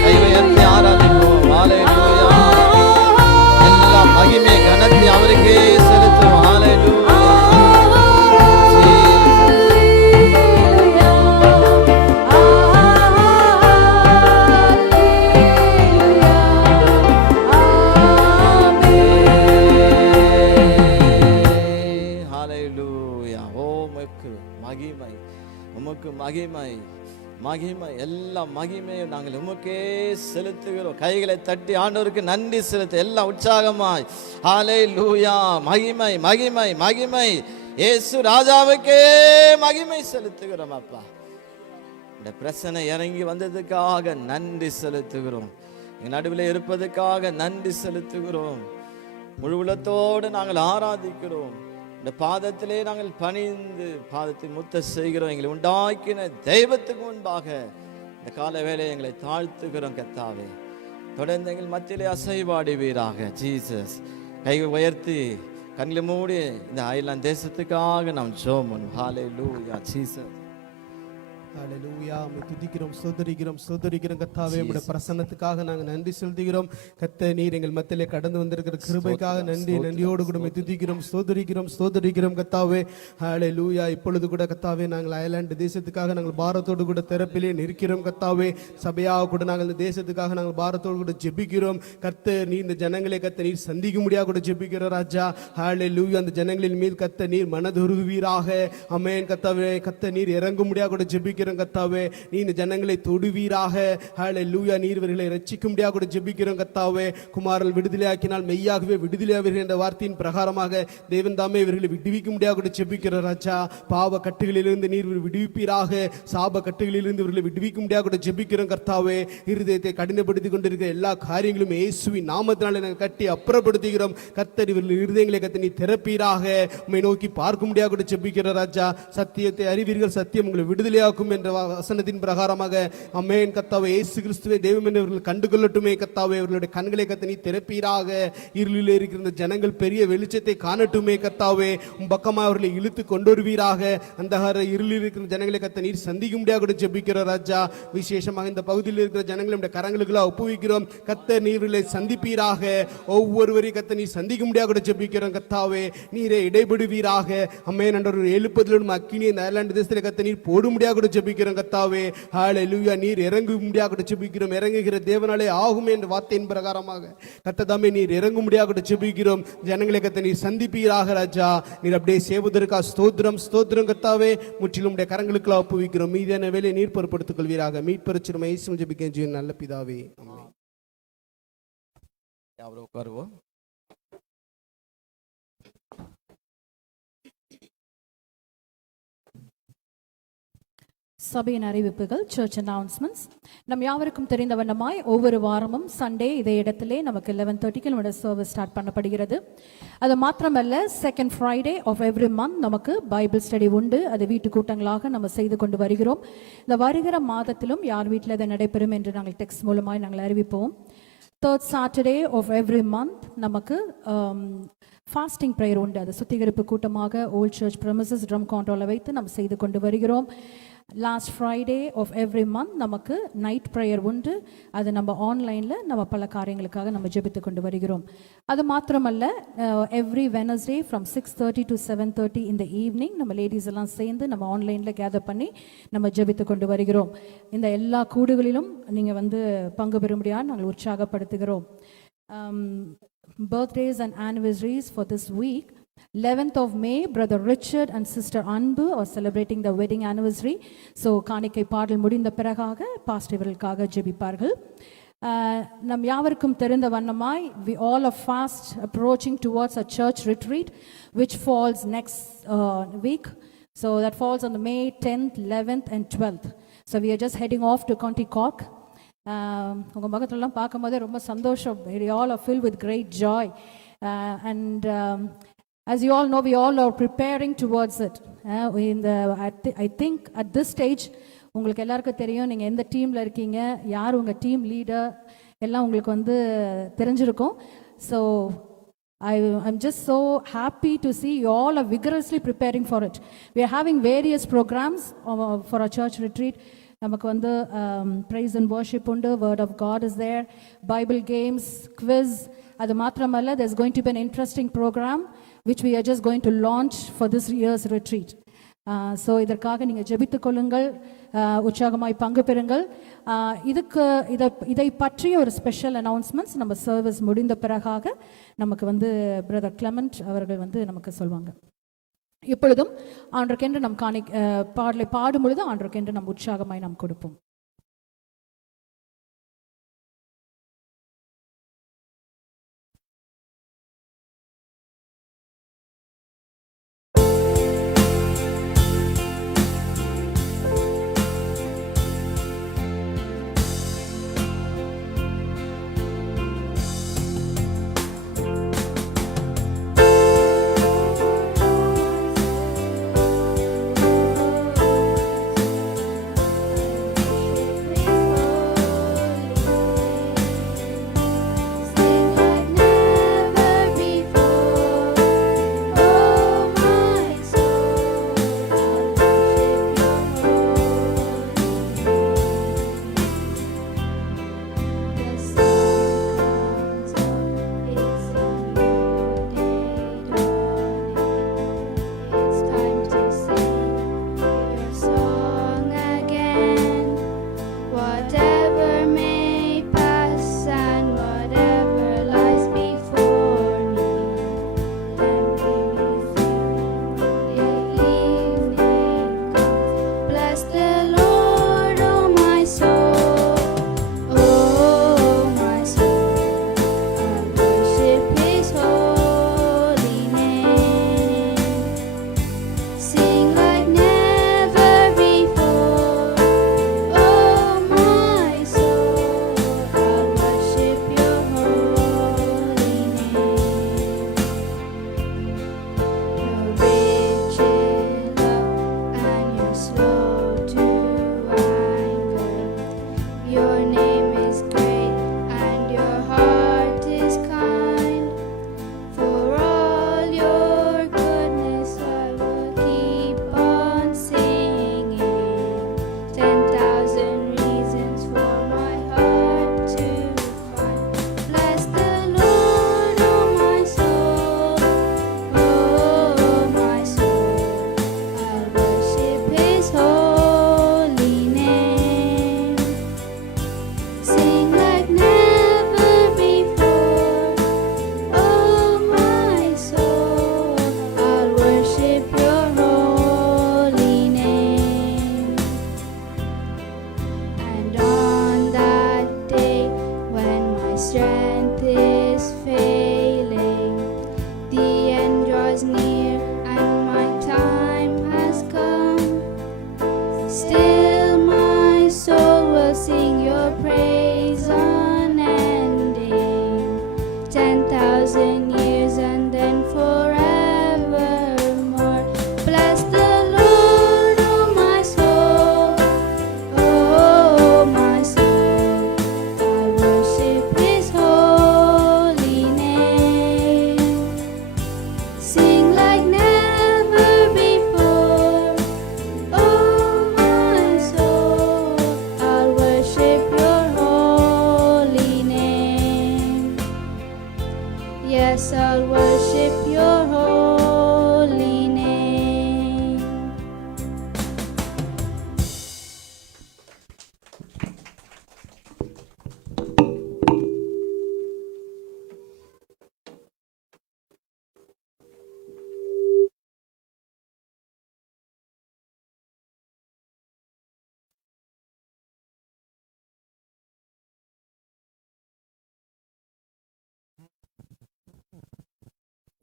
கை உயர்த்தி ஆராதிப்போம். ஹalleluya. எல்லா மகிமை கனத்தை அவருக்கே செலுத்துவோம். ஹalleluya. ஹalleluya. உமக்கு மகிமை, உமக்கு மகிமை, மகிமை, எல்லா மகிமையும் நாங்கள் உமக்கே செலுத்துகிறோம். கைகளை தட்டி ஆண்டவருக்கு நன்றி செலுத்த எல்லாம் உற்சாகமாய் ஹalleluya. மகிமை, மகிமை, மகிமை இயேசு ராஜாவுக்கே மகிமை செலுத்துகிறோம். அப்பா, இந்த பிரச்சனை இறங்கி வந்ததுக்காக நன்றி செலுத்துகிறோம். எங்கள் நடுவில் இருப்பதற்காக நன்றி செலுத்துகிறோம். முழு உள்ளத்தோடு நாங்கள் ஆராதிக்கிறோம். இந்த பாதத்திலே நாங்கள் பணிந்து பாதத்தை முத்த செய்கிறோம். எங்களை உண்டாக்கின தெய்வத்துக்கு முன்பாக இந்த கால வேளையை எங்களை தாழ்த்துகிறோம். கர்த்தாவே, தொடர்ந்து எங்கள் மத்தியிலே அசைவாடுவீராக. ஜீசஸ், கைகள் உயர்த்தி கண்களை மூடி இந்த அயர்லாந்து தேசத்துக்காக நாம் ஜெபம் பண்ணுவோம். ஹalleluya. ஜீசஸ், ஹalleluya. உம்மை துதிக்கிறோம், ஸ்தோத்திரிக்கிறோம் கர்த்தாவே. உம்முடைய பிரசன்னத்துக்காக நாங்கள் நன்றி செலுத்துகிறோம். கர்த்தர், நீர் எங்கள் மத்தியிலே கடந்து வந்திருக்கிற கிருபைக்காக நன்றியோடு கூட உம்மை துதிக்கிறோம், ஸ்தோத்திரிக்கிறோம் கர்த்தாவே. ஹalleluya. இப்பொழுது கூட கர்த்தாவே, நாங்கள் அயர்லாந்து தேசத்துக்காக நாங்கள் பாரத்தோடு கூட திறப்பிலே நிற்கிறோம் கர்த்தாவே. சபையாக கூட நாங்கள் இந்த தேசத்துக்காக நாங்கள் பாரத்தோடு கூட ஜெபிக்கிறோம். கர்த்தர், நீர் இந்த ஜனங்களை கர்த்தர் நீர் சந்திக்க முடியாது கூட ஜெபிக்கிறோம் ராஜா. ஹalleluya. அந்த ஜனங்களின் மீது கர்த்தர் நீர் மனதுருகுவீராக. ஆமென் கர்த்தாவே. கர்த்தர், நீர் இறங்க முடியாது கூட ஜெபிக்கிறோம் கர்த்தாவே. நீ இந்த ஜனங்களை தொடுவீராக. ஹalleluya. நீர் இவர்களை ரட்சிக்க முடியாது கூட ஜெபிக்கிறோம் கர்த்தாவே. குமாரல் விடுதலையாக்கினால் மெய்யாகவே விடுதலையாவீர்கள் என்ற வார்த்தையின் பிரகாரமாக தேவன் தாமே இவர்களை விடுவிக்க முடியாது கூட ஜெபிக்கிறோம் ராஜா. பாவ கட்டுகளிலிருந்து நீர் விடுவிப்பீராக. சாப கட்டுகளிலிருந்து இவர்களை விடுவிக்க முடியாது கூட ஜெபிக்கிறோம் கர்த்தாவே. இருதயத்தை கடினப்படுத்திக் கொண்டிருக்கிற எல்லா காரியங்களும் இயேசுவின் நாமத்தினாலே நாங்கள் கட்டி அப்புறப்படுத்துகிறோம். கர்த்தர், இவர்கள் இருதயங்களை கர்த்தர் நீ திறப்பீராக. உம்மை நோக்கி பார்க்க முடியாது கூட ஜெபிக்கிறோம் ராஜா. சத்தியத்தை அறிவீர்கள், சத்தியம் உங்களை விடுதலையாக்கும் என்ற வசனத்தின் பிரகாரமாக ஆமென் கர்த்தாவே. இயேசு கிறிஸ்துவே தெய்வம் என்று இவர்கள் கண்டுகொள்ளட்டுமே கர்த்தாவே. இவர்களுடைய கண்களை கர்த்தர் நீ திறப்பீராக. இருளிலே இருக்கிற ஜனங்கள் பெரிய வெளிச்சத்தை காணட்டுமே கர்த்தாவே. உம் பக்கமாக அவர்களை இழுத்து கொண்டு வருவீராக. அந்தகார இருளில் இருக்கிற ஜனங்களை கர்த்தர் நீர் சந்திக்க முடியாது ஜெபிக்கிற ராஜா. விசேஷமாக இந்த பகுதியில் இருக்கிற ஜனங்களுடைய கரங்களுக்குள்ள ஒப்புவிக்கிறோம். கர்த்தர், நீர்களை சந்திப்பீராக. ஒவ்வொருவரையும் கர்த்தர் நீர் சந்திக்க முடியாது ஜெபிக்கிறோம் கர்த்தாவே. நீரே இடைபடுவீராக. ஆமென். ஆண்டவரே, எழுப்புதலும் அக்கினி இந்த அயர்லாந்து தேசத்தில் கர்த்தர் நீர் போட முடியாது ஜெபிக்கிறோம் கர்த்தாவே. ஹalleluya. நீர் இறங்க முடியாது ஜெபிக்கிறோம். இறங்குகிற தேவனாலே ஆகும் என்ற வார்த்தையின் பிரகாரமாக கர்த்தர் தாமே நீர் இறங்க முடியாது ஜெபிக்கிறோம். ஜனங்களை கர்த்தர் நீர் சந்திப்பீராக ராஜா. நீர் அப்படியே சேவதற்காக ஸ்தோத்திரம் கர்த்தாவே. முற்றிலும் உடைய கரங்களுக்குள்ள ஒப்புவிக்கிறோம். மீதியான வேலையை நீர் பொறுப்படுத்திக் கொள்வீராக. மீட்பெருச்சிறுமை இயேசுவின் ஜெபிக்கிறேன் நல்ல பிதாவே. ஆமென். யாவரும் உட்காருவோம். சபையின் அறிவிப்புகள், சர்ச் அனௌன்ஸ்மெண்ட்ஸ். நம் யாவருக்கும் தெரிந்த வண்ணமாய் ஒவ்வொரு வாரமும் சண்டே இதே இடத்திலே நமக்கு 11:30 நம்முடைய சர்வீஸ் ஸ்டார்ட் பண்ணப்படுகிறது. அது மாத்திரமல்ல, second Friday of every month நமக்கு பைபிள் ஸ்டடி உண்டு. அது வீட்டு கூட்டங்களாக நம்ம செய்து கொண்டு வருகிறோம். இந்த வருகிற மாதத்திலும் யார் வீட்டில் அது நடைபெறும் என்று நாங்கள் டெக்ஸ்ட் மூலமாக நாங்கள் அறிவிப்போம். Third Saturday of every month நமக்கு ஃபாஸ்டிங் ப்ரேயர் உண்டு. அது சுத்திகரிப்பு கூட்டமாக ஓல்ட் சர்ச் ப்ரெமிசஸ் ட்ரம் கவுண்டரில் வைத்து நம்ம செய்து கொண்டு வருகிறோம். Last Friday of every month நமக்கு நைட் ப்ரேயர் உண்டு. அது நம்ம ஆன்லைனில் நம்ம பல காரியங்களுக்காக நம்ம ஜெபித்து கொண்டு வருகிறோம். அது மாத்திரமல்ல, எவ்ரி வெனஸ்டே ஃப்ரம் 6:30 to 7:30 இந்த ஈவினிங் நம்ம லேடிஸ் எல்லாம் சேர்ந்து நம்ம ஆன்லைனில் கேதர் பண்ணி நம்ம ஜெபித்து கொண்டு வருகிறோம். இந்த எல்லா கூடுகளிலும் நீங்கள் வந்து பங்கு பெறும்படியாக நாங்கள் உற்சாகப்படுத்துகிறோம். Birthdays and anniversaries for this week. 11th of May, Brother Richard and Sister Anbu are celebrating the wedding anniversary. So, காணிக்கை பாடல் முடிந்த பிறகாக பாஸ்டர் இவர்களுக்காக ஜெபிப்பார்கள். நம் யாவருக்கும் தெரிந்த வண்ணமாய் we all are fast approaching towards a church retreat which falls next week. So, that falls on the May 10th, 11th and 12th. So, we are just heading off to County Cork. உங்கள் முகத்திலலாம் பார்க்கும்போதே ரொம்ப சந்தோஷம். We all are filled with great joy. And as you all know, we all are preparing towards it. I think at this stage, உங்களுக்கு எல்லாருக்கும் தெரியும் நீங்கள் எந்த டீமில் இருக்கீங்க, யார் உங்கள் டீம் லீடர் எல்லாம் உங்களுக்கு வந்து தெரிஞ்சிருக்கும். So I'm just so happy to see you all are vigorously preparing for it. We are having various programs for our church retreat. நமக்கு வந்து praise and worship உண்டு, word of God is there, Bible games, quiz. அது மாத்திரமல்ல, there's going to be an interesting program which we are just going to launch for this year's retreat. So இதற்காக நீங்கள் ஜெபித்துக் கொள்ளுங்கள், உற்சாகமாய் பங்கு பெறுங்கள். இதை பற்றிய ஒரு ஸ்பெஷல் அனௌன்ஸ்மெண்ட்ஸ் நம்ம சர்வீஸ் முடிந்த பிறகாக நமக்கு வந்து பிரதர் கிளமெண்ட் அவர்கள் வந்து நமக்கு சொல்வாங்க. இப்பொழுதும் ஆண்டவருக்கென்று நம் பாடலை பாடும் பொழுது ஆண்டவருக்கென்று நம் உற்சாகமாய் நாம் கொடுப்போம்.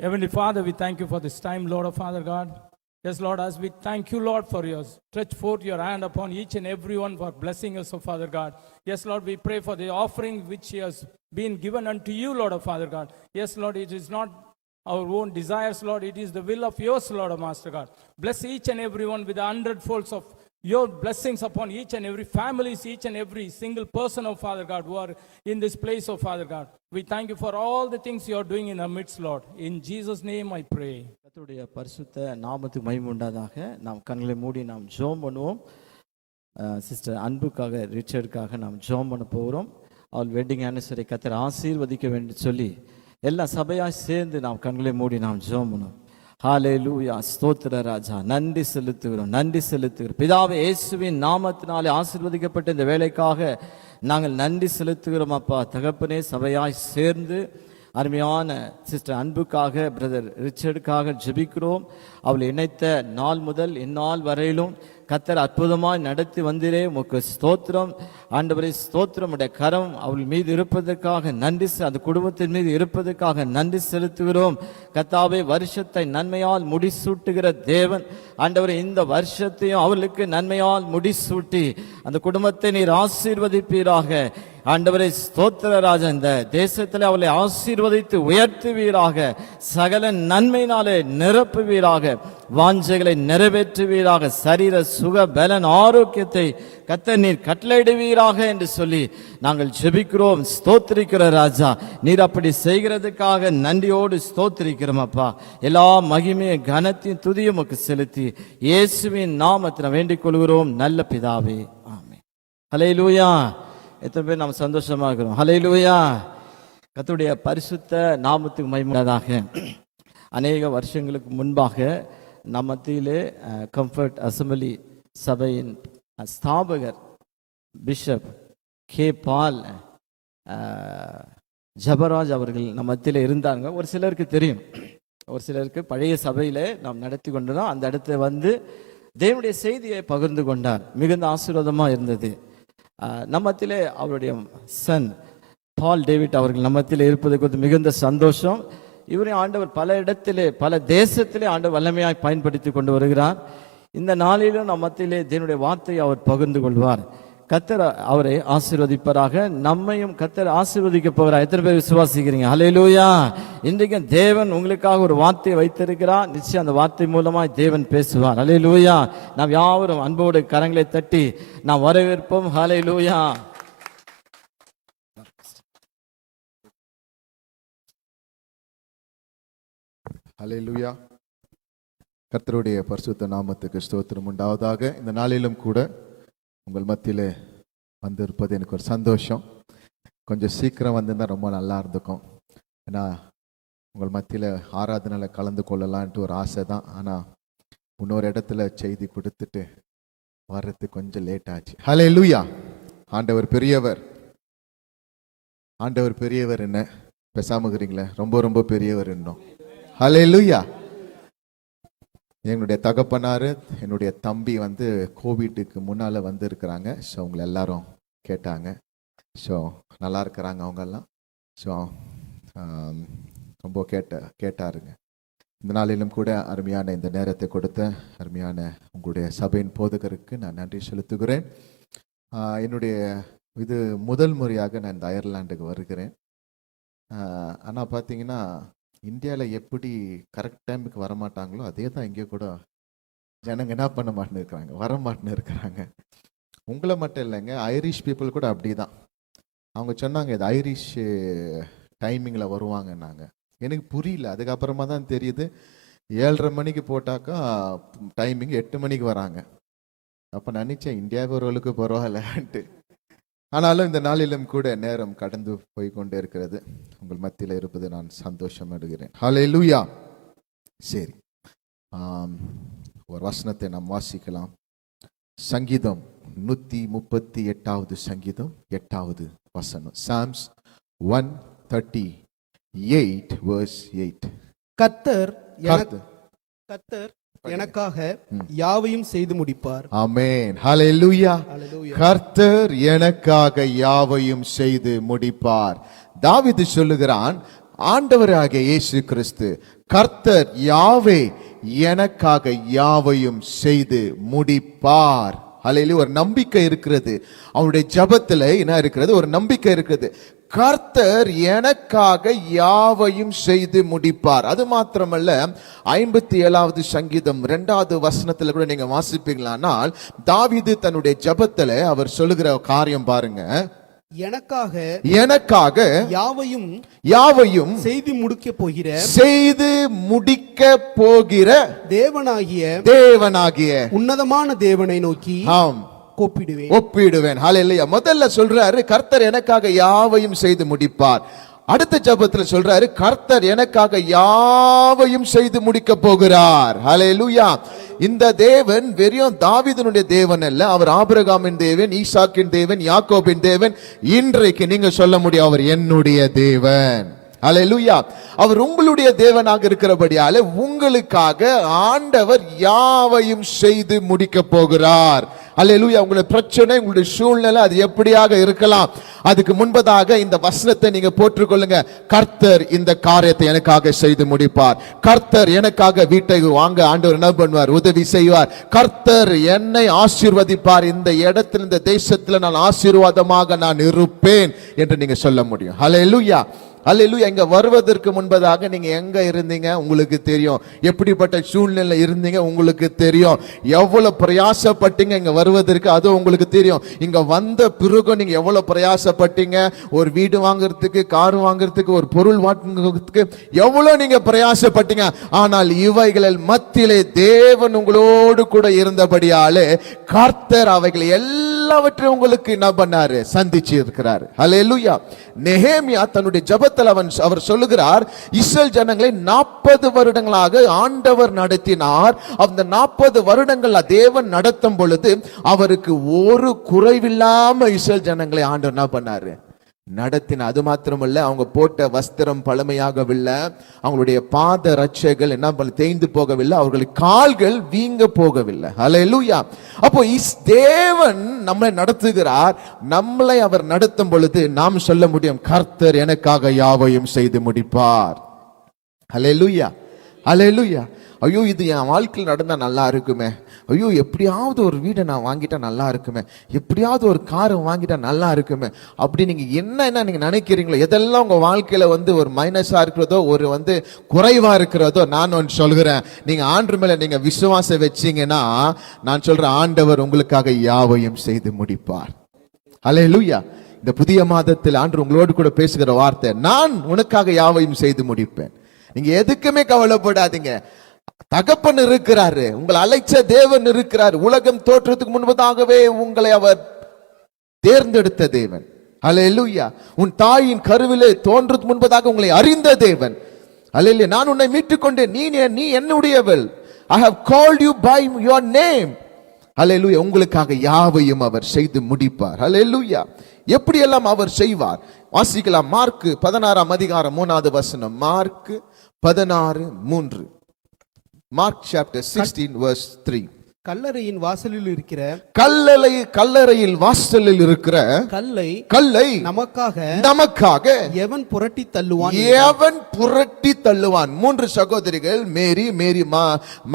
Heavenly Father, we thank you for this time, Lord of Father God. Yes, Lord, as we thank you, Lord, for your stretch forth your hand upon each and every one for blessing us, O Father God. Yes, Lord, we pray for the offering which has been given unto you, Lord of Father God. Yes, Lord, it is not our own desires, Lord, it is the will of yours, Lord of Master God. Bless each and every one with 100 folds of your blessings upon each and every families, each and every single person, oh Father God, who are in this place, oh Father God. We thank you for all the things you are doing in our midst, Lord. In Jesus' name I pray. கர்த்தருடைய பரிசுத்த நாமத்துக்கு மகிமை உண்டாதாக. நாம் கண்களை மூடி நாம் ஜெபம் பண்ணுவோம். சிஸ்டர் அன்புக்காக, ரிச்சர்டுக்காக நாம் ஜெபம் பண்ண போகிறோம். அவள் வெட்டிங் ஆனிவர்சரி கர்த்தர் ஆசீர்வதிக்க வேண்டும் சொல்லி எல்லா சபையாக சேர்ந்து நாம் கண்களை மூடி நாம் ஜெபம் பண்ணுவோம். ஹalleluya, ஸ்தோத்திர ராஜா, நன்றி செலுத்துகிறோம், நன்றி செலுத்துகிறோம். பிதாவே, இயேசுவின் நாமத்தினாலே ஆசீர்வதிக்கப்பட்ட இந்த வேலைக்காக நாங்கள் நன்றி செலுத்துகிறோம் அப்பா. தகப்பனே, சபையாய் சேர்ந்து அருமையான சிஸ்டர் அன்புக்காக, பிரதர் ரிச்சர்டுக்காக ஜெபிக்கிறோம். அவளை இணைத்த நாள் முதல் இந்நாள் வரையிலும் கர்த்தர் அற்புதமாய் நடத்தி வந்திரே, உமக்கு ஸ்தோத்திரம் ஆண்டவரே, ஸ்தோத்திரம். உடைய கரம் அவள் மீது இருப்பதற்காக நன்றி, அந்த குடும்பத்தின் மீது இருப்பதற்காக நன்றி செலுத்துகிறோம். கர்த்தாவே, வருஷத்தை நன்மையால் முடிசூட்டுகிற தேவன் ஆண்டவரே, இந்த வருஷத்தையும் அவளுக்கு நன்மையால் முடிசூட்டி அந்த குடும்பத்தை நீர் ஆசீர்வதிப்பீராக ஆண்டவரே. ஸ்தோத்திர ராஜா, இந்த தேசத்தில் அவளை ஆசீர்வதித்து உயர்த்துவீராக, சகல நன்மையினாலே நிரப்புவீராக, வாஞ்சைகளை நிறைவேற்றுவீராக, சரீர சுக பலன் ஆரோக்கியத்தை கர்த்தர் நீர் கட்டளையிடுவீராக என்று சொல்லி நாங்கள் ஜெபிக்கிறோம். ஸ்தோத்திரிக்கிற ராஜா, நீர் அப்படி செய்கிறதுக்காக நன்றியோடு ஸ்தோத்திரிக்கிறோம் அப்பா. எல்லா மகிமையை கனத்தையும் துதியும் உமக்கு செலுத்தி இயேசுவின் நாமத்தில் வேண்டிக் கொள்கிறோம் நல்ல பிதாவே, ஆமென். ஹல்லேலூயா. எத்தனை பேர் நாம் சந்தோஷமா இருக்கிறோம்? ஹல்லேலூயா. கர்த்தருடைய பரிசுத்த நாமத்துக்கு மகிமையாக. அநேக வருஷங்களுக்கு முன்பாக நம் மத்தியிலே கம்ஃபர்ட் அசெம்பிளி சபையின் ஸ்தாபகர் பிஷப் கே பால் ஜபராஜ் அவர்கள் நம் மத்தியில் இருந்தாங்க. ஒரு சிலருக்கு தெரியும், ஒரு சிலருக்கு பழைய சபையிலே நாம் நடத்தி கொண்டோம். அந்த இடத்துல வந்து தேவனுடைய செய்தியை பகிர்ந்து கொண்டார். மிகுந்த ஆசீர்வாதமாக இருந்தது. நம்மத்திலே அவருடைய சன் பால் டேவிட் அவர்கள் நம்மத்திலே இருப்பதை குறித்து மிகுந்த சந்தோஷம். இவரை ஆண்டவர் பல இடத்திலே, பல தேசத்திலே ஆண்டவர் வல்லமையாய் பயன்படுத்தி கொண்டு வருகிறார். இந்த நாளிலும் நம் மத்தியிலே தேவனுடைய வார்த்தையை அவர் பகிர்ந்து கொள்வார். கர்த்தர் அவரை ஆசீர்வதிப்பராக. நம்மையும் கர்த்தர் ஆசீர்வதிக்க போகிறார். எத்தனை பேர் விசுவாசிக்கிறீங்க? ஹல்லேலூயா. இன்றைக்கு தேவன் உங்களுக்காக ஒரு வார்த்தையை வைத்திருக்கிறார். நிச்சயம் அந்த வார்த்தை மூலமாய் தேவன் பேசுவார். ஹல்லேலூயா. நாம் யாவரும் அன்போடு கரங்களை தட்டி நாம் வரவேற்போம். ஹல்லேலூயா. ஹல்லேலூயா. கர்த்தருடைய பரிசுத்த நாமத்துக்கு ஸ்தோத்திரம் உண்டாவதாக. இந்த நாளிலும் கூட உங்கள் மத்தியில் வந்திருப்பது எனக்கு ஒரு சந்தோஷம். கொஞ்சம் சீக்கிரம் வந்திருந்தால் ரொம்ப நல்லா இருந்துக்கும். ஏன்னா உங்கள் மத்தியில் ஆராதனையில் கலந்து கொள்ளலான்ட்டு ஒரு ஆசை தான். ஆனால் இன்னொரு இடத்துல செய்தி கொடுத்துட்டு வர்றதுக்கு கொஞ்சம் லேட் ஆச்சு. ஹல்லேலூயா. ஆண்டவர் பெரியவர், ஆண்டவர் பெரியவர். என்ன பேசாமக்கிறீங்களே? ரொம்ப ரொம்ப பெரியவர் இன்னும். ஹல்லேலூயா. என்னுடைய தகப்பனார், என்னுடைய தம்பி வந்து கோவிட்டுக்கு முன்னால் வந்திருக்கிறாங்க. ஸோ அவங்கள எல்லாரும் கேட்டாங்க. ஸோ நல்லா இருக்கிறாங்க அவங்கெல்லாம். ஸோ ரொம்ப கேட்டாருங்க. இந்த நாளிலும் கூட அருமையான இந்த நேரத்தை கொடுத்த அருமையான உங்களுடைய சபையின் போதகருக்கு நான் நன்றி செலுத்துகிறேன். என்னுடைய இது முதல் முறையாக நான் இந்த அயர்லாண்டுக்கு வருகிறேன். ஆனால் பார்த்தீங்கன்னா இந்தியாவில் எப்படி கரெக்ட் டைமுக்கு வரமாட்டாங்களோ அதே தான் இங்கே கூட ஜனங்க என்ன பண்ண மாட்டேன்னு இருக்கிறாங்க, வரமாட்டேன்னு இருக்கிறாங்க. உங்களை மட்டும் இல்லைங்க, ஐரிஷ் பீப்புள் கூட அப்படி தான். அவங்க சொன்னாங்க இது ஐரிஷ் டைமிங்கில் வருவாங்கன்னாங்க. எனக்கு புரியல. அதுக்கப்புறமா தான் தெரியுது 7:30 மணிக்கு போட்டாக்கா டைமிங் 8 மணிக்கு வராங்க. அப்போ நினச்சேன் இந்தியாவுக்கு ஒருவளுக்கு பரவாயில்லன்ட்டு. ஆனாலும் இந்த நாளிலும் கூட நேரம் கடந்து போய் கொண்டே இருக்கிறது. உங்கள் மத்தியில் இருப்பது நான் சந்தோஷம் அடைகிறேன். ஹல்லேலூயா. சரி, ஒரு வசனத்தை நாம் வாசிக்கலாம். சங்கீதம் 138வது சங்கீதம் 8வது வசனம். Psalms 138 verse 8. கர்த்தர் எனக்காக யாவையும் செய்து முடிப்பார். ஆமென். ஹல்லேலூயா. ஹல்லேலூயா. கர்த்தர் எனக்காக யாவையும் செய்து முடிப்பார். தாவீது சொல்லுகிறான், ஆண்டவராகிய இயேசு கிறிஸ்து கர்த்தர் யாவே எனக்காக யாவையும் செய்து முடிப்பார். ஹல்லேலூயா. ஒரு நம்பிக்கை இருக்கிறது அவனுடைய ஜெபத்துல. என்ன இருக்கிறது? ஒரு நம்பிக்கை இருக்கிறது. கர்த்தர் எனக்காக யாவையும் செய்து முடிப்பார். அது மாத்திரமல்ல, 57வது சங்கீதம் 2வது வசனத்துல கூட நீங்க வாசிப்பீங்களானால் தாவீது தன்னுடைய ஜெபத்துல அவர் சொல்லுகிற காரியம் பாருங்க. எனக்காக யாவையும் செய்து முடிக்க போகிற தேவனாகிய உன்னதமான தேவனை நோக்கி ஒப்பிடுவேன். ஹல்லேலூயா. முதல்ல சொல்றாரு கர்த்தர் எனக்காக யாவையும் செய்து முடிப்பார். அடுத்த ஜெபத்துல சொல்றாரு கர்த்தர் எனக்காக யாவையும் செய்து முடிக்க போகிறார். ஹல்லேலூயா. இந்த தேவன் வெறும் தாவீதுனுடைய தேவன் அல்ல, அவர் ஆபிரகாமின் தேவன், ஈசாக்கின் தேவன், யாக்கோபின் தேவன். இன்றைக்கு நீங்க சொல்ல முடியும் அவர் என்னுடைய தேவன். ஹல்லேலூயா. அவர் உங்களுடைய தேவனாக இருக்கிறபடியால உங்களுக்காக ஆண்டவர் யாவையும் செய்து முடிக்க போகிறார். ஹல்லேலூயா. உங்களுடைய பிரச்சனை, உங்களுடைய சூழ்நிலை அது எப்படியாக இருக்கலாம், அதுக்கு முன்பதாக இந்த வசனத்தை நீங்க போற்றுக்கொள்ளுங்க. கர்த்தர் இந்த காரியத்தை எனக்காக செய்து முடிப்பார். கர்த்தர் எனக்காக வீட்டை வாங்க ஆண்டவர் என்ன பண்ணுவார்? உதவி செய்வார். கர்த்தர் என்னை ஆசீர்வதிப்பார். இந்த இடத்தில், இந்த தேசத்தில் நான் ஆசீர்வாதமாக நான் இருப்பேன் என்று நீங்க சொல்ல முடியும். ஹல்லேலூயா. அல்லேலூயா. இங்க வருவதற்கு முன்பதாக நீங்க எங்க இருந்தீங்க உங்களுக்கு தெரியும், எப்படிப்பட்ட சூழ்நிலை இருந்தீங்க உங்களுக்கு தெரியும், எவ்வளவு பிரயாசப்பட்டீங்க இங்க வருவதற்கு அது உங்களுக்கு தெரியும். இங்க வந்த பிறகு நீங்க எவ்வளவு பிரயாசப்பட்டீங்க, ஒரு வீடு வாங்குறதுக்கு, கார் வாங்குறதுக்கு, ஒரு பொருள் வாங்குறதுக்கு எவ்வளவு நீங்க பிரயாசப்பட்டீங்க. ஆனால் இவைகளில் மத்தியிலே தேவன் உங்களோடு கூட இருந்தபடியாலே கர்த்தர் அவைகளை எல்லாவற்றையும் உங்களுக்கு என்ன பண்ணாரு? சந்திச்சு இருக்கிறார். ஹல்லேலூயா. நெகேமியா தன்னுடைய ஜெபத்தில் அவர் சொல்லுகிறார், இஸ்ரவேல் ஜனங்களை 40 வருடங்களாக ஆண்டவர் நடத்தினார். அந்த 40 வருடங்கள் தேவன் நடத்தும் பொழுது அவருக்கு ஒரு குறைவில்லாம இஸ்ரவேல் ஜனங்களை ஆண்டவர் என்ன பண்ணாரு? நடத்தின. அது மாத்திரமல்ல, அவங்க போட்ட வஸ்திரம் பழமையாகவில்லை, அவங்களுடைய பாத ரட்சைகள் என்ன தேய்ந்து போகவில்லை, அவர்களுடைய கால்கள் வீங்க போகவில்லை. ஹல்லேலூயா. அப்போ தேவன் நம்மளை நடத்துகிறார். நம்மளை அவர் நடத்தும் பொழுது நாம் சொல்ல முடியும் கர்த்தர் எனக்காக யாவையும் செய்து முடிப்பார். ஹல்லேலூயா. ஹல்லேலூயா. ஐயோ, இது என் வாழ்க்கையில் நடந்தா நல்லா இருக்குமே, ஐயோ எப்படியாவது ஒரு வீடை நான் வாங்கிட்டா நல்லா இருக்குமே, எப்படியாவது ஒரு காரை வாங்கிட்டா நல்லா இருக்குமே, அப்படி நீங்க என்ன நீங்க நினைக்கிறீங்களோ, எதெல்லாம் உங்க வாழ்க்கையில ஒரு மைனஸா இருக்கிறதோ, ஒரு குறைவா இருக்கிறதோ, நான் ஒன்று சொல்கிறேன், நீங்க ஆண்டு மேல நீங்க விசுவாசம் வச்சீங்கன்னா நான் சொல்றேன் ஆண்டவர் உங்களுக்காக யாவையும் செய்து முடிப்பார். ஹல்லேலூயா. இந்த புதிய மாதத்தில் ஆண்டு உங்களோடு கூட பேசுகிற வார்த்தை, நான் உனக்காக யாவையும் செய்து முடிப்பேன். நீங்க எதுக்குமே கவலைப்படாதீங்க. தகப்பன் இருக்கிறாரு, உங்களை அழைச்ச தேவன் இருக்கிறார். உலகம் தோற்றத்துக்கு முன்பதாகவே உங்களை அவர் தேர்ந்தெடுத்த தேவன். ஹல்லேலூயா. உன் தாயின் கருவிலே தோன்றதுக்கு முன்பதாக உங்களை அறிந்த தேவன். ஹல்லேலூயா. நான் உன்னை மீட்டுக் கொண்டேன், நீ என்னுடையவள். I have called you by your name. ஹல்லேலூயா. உங்களுக்காக யாவையும் அவர் செய்து முடிப்பார். ஹல்லேலூயா. எப்படியெல்லாம் அவர் செய்வார் வாசிக்கலாம். மார்க் 16ஆம் அதிகாரம் 3வது வசனம். மார்க் 16:3. Mark chapter 16 verse 3. கல்லறையின் வாசலில் இருக்கிற கல்லறையில் வாசலில் இருக்கிற கல்லை நமக்காக எவன் புரட்டி தள்ளுவான்? 3 சகோதரிகள், மேரி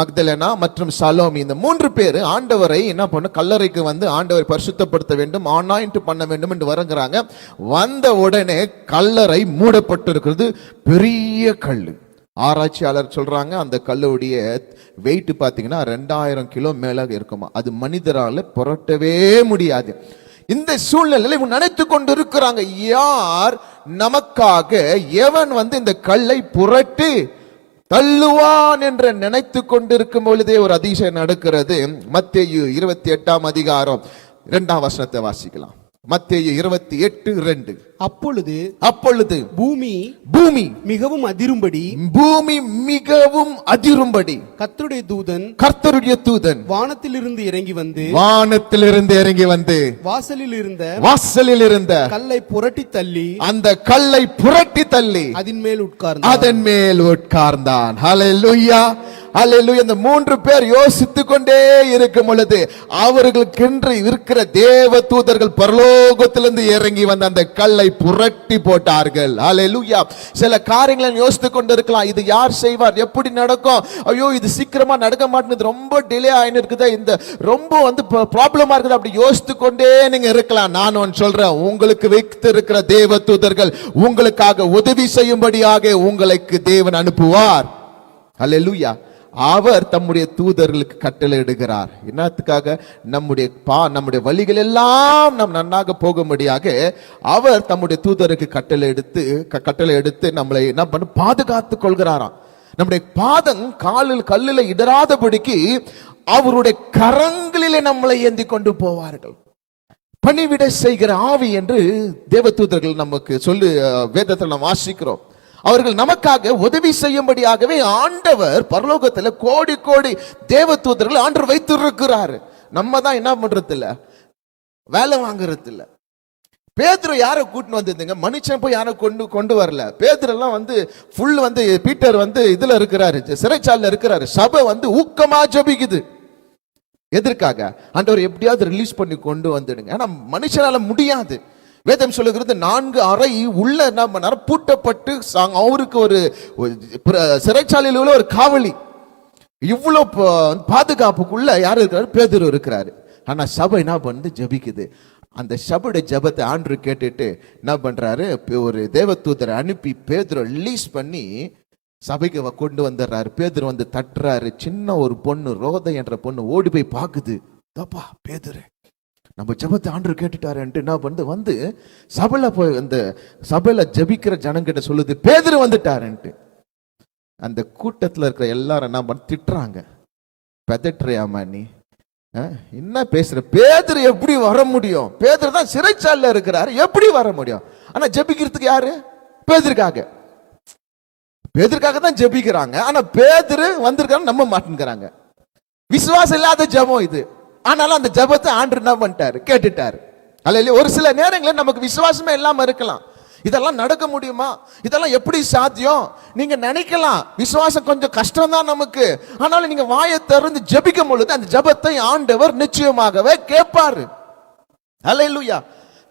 மக்தலேனா மற்றும் சலோமி, இந்த 3 பேர் ஆண்டவரை என்ன பண்ண கல்லறைக்கு ஆண்டவரை பரிசுத்தப்படுத்த வேண்டும், அனாயிண்ட் பண்ண வேண்டும் என்று வருகிறாங்க. வந்த உடனே கல்லறை மூடப்பட்டிருக்கிறது. பெரிய கல்லு. ஆராய்ச்சியாளர் சொல்றாங்க அந்த கல்லுடைய வெயிட் பாத்தீங்கன்னா 2000 கிலோ மேல இருக்குமா. அது மனிதரால புரட்டவே முடியாது. இந்த சூழ்நிலையில இவங்க நினைத்து கொண்டு இருக்கிறாங்க, யார் நமக்காக எவன் இந்த கல்லை புரட்டி தள்ளுவான் என்று நினைத்து கொண்டிருக்கும் பொழுதே ஒரு அதிசயம் நடக்கிறது. மத்தேயு 28ஆம் அதிகாரம் 2ஆம் வசனத்தை வாசிக்கலாம். மத்தேயு 28:2. அப்பொழுது பூமி மிகவும் அதிரும்படி கர்த்தருடைய தூதன் வானத்திலிருந்து இறங்கி வந்து வாசலில் இருந்த கல்லை புரட்டி தள்ளி அதன் மேல் உட்கார்ந்தான். ஹல்லேலூயா. அல்லேலூயா. இந்த 3 பேர் யோசித்துக் கொண்டே இருக்கும் பொழுது அவர்களுக்கென்று இருக்கிற தேவ தூதர்கள் பரலோகத்திலிருந்து இறங்கி வந்து அந்த கல்லை புரட்டி போட்டார்கள். அல்லேலூயா. சில காரியங்களை யோசித்துக் கொண்டு இருக்கலாம், இது யார் செய்வார், எப்படி நடக்கும், ஐயோ இது சீக்கிரமா நடக்க மாட்டேங்குது, ரொம்ப டிலே ஆயின்னு இருக்குது, இந்த ரொம்ப வந்து ப்ராப்ளமா இருக்குது, அப்படி யோசித்துக் கொண்டே நீங்க இருக்கலாம். நான் ஒன்று சொல்றேன், உங்களுக்கு வைத்து இருக்கிற தேவ தூதர்கள் உங்களுக்காக உதவி செய்யும்படியாக உங்களுக்கு தேவன் அனுப்புவார். அல்லேலூயா. அவர் தம்முடைய தூதர்களுக்கு கட்டளை இடுகிறார். என்னத்துக்காக? நம்முடைய வழிகள் எல்லாம் நம் நன்னாக போகும்படியாக அவர் தம்முடைய தூதருக்கு கட்டளை எடுத்து நம்மளை என்ன பண்ண பாதுகாத்துக் கொள்கிறாராம். நம்முடைய பாதம் கல்லில் இடராதபடிக்கு அவருடைய கரங்களிலே நம்மளை ஏந்தி கொண்டு போவார்கள். பணிவிட செய்கிற ஆவி என்று தேவதூதர்கள் நமக்கு சொல்லி வேதத்தில் நாம் வாசிக்கிறோம். அவர்கள் நமக்காக உதவி செய்யும்படியாகவே ஆண்டவர் பரலோகத்தில் கோடி கோடி தேவதூதர்கள் ஆண்டவர் வைத்திருக்கிறார். நம்ம தான் என்ன பண்றது இல்ல, வேலை வாங்குறது இல்ல. பேதுரு யாரை கூட்டின்னு வந்திருந்தீங்க, மனுஷன் போய் யாரை கொண்டு வரல. பேதுரு எல்லாம் வந்து ஃபுல் வந்து பீட்டர் வந்து இதுல இருக்கிறாரு, சிறைச்சாலையில் இருக்கிறாரு. சபை வந்து ஊக்கமா ஜபிக்குது. எதற்காக? ஆண்டவர் எப்படியாவது ரிலீஸ் பண்ணி கொண்டு வந்துடுங்க. ஆனா மனுஷனால முடியாது. வேதம் சொல்லுகிறது 4 அறை உள்ள என்ன பூட்டப்பட்டு அவருக்கு ஒரு சிறைச்சாலையில் உள்ள ஒரு காவலி, இவ்வளவு பாதுகாப்புக்குள்ள யாரு இருக்கிறாரு? பேதுரு இருக்கிறாரு. ஆனா சபை என்ன பண்ணு ஜபிக்குது. அந்த சபையுடைய ஜபத்தை ஆண்டவர் கேட்டுட்டு என்ன பண்றாரு, ஒரு தேவதூதரை அனுப்பி பேதுரு ரிலீஸ் பண்ணி சபைக்கு கொண்டு வந்துடுறாரு. பேதுரு வந்து தட்டுறாரு. சின்ன ஒரு பொண்ணு, ரோதை என்ற பொண்ணு ஓடி போய் பாக்குது. தப்பா பேதுரு நம்ம ஜபத்தை ஆண்டவர் கேட்டுட்டாருன்ட்டு என்ன பண்ணுது, வந்து சபையில போய் அந்த சபையில ஜபிக்கிற ஜனங்கிட்ட சொல்லுது, பேதுரு வந்துட்டாருன்ட்டு. அந்த கூட்டத்தில் இருக்கிற எல்லாரும் என்ன பண்ண திட்டுறாங்க, பெதற்றையாமா நீ என்ன பேசுற, பேதுரு எப்படி வர முடியும், பேதுரு தான் சிறைச்சாலையில் இருக்கிறாரு, எப்படி வர முடியும்? ஆனா ஜபிக்கிறதுக்கு யாரு? பேதுருக்காக தான் ஜபிக்கிறாங்க. ஆனா பேதுரு வந்திருக்காரு நம்ப மாட்டேங்கிறாங்க. விசுவாசம் இல்லாத ஜபம் இது. ஆனாலும் அந்த ஜபத்தை ஆண்டவர் என்ன பண்ணிட்டாரு, கேட்டுட்டாரு. அல்ல, ஒரு சில நேரங்களில் நமக்கு விசுவாசமே இல்லாம இருக்கலாம். இதெல்லாம் நடக்க முடியுமா, இதெல்லாம் எப்படி சாத்தியம் நீங்க நினைக்கலாம். விசுவாசம் கொஞ்சம் கஷ்டம் தான் நமக்கு. ஆனாலும் நீங்க வாயை திறந்து ஜபிக்கும் பொழுது அந்த ஜபத்தை ஆண்டவர் நிச்சயமாகவே கேட்பாரு. அல்லேலூயா.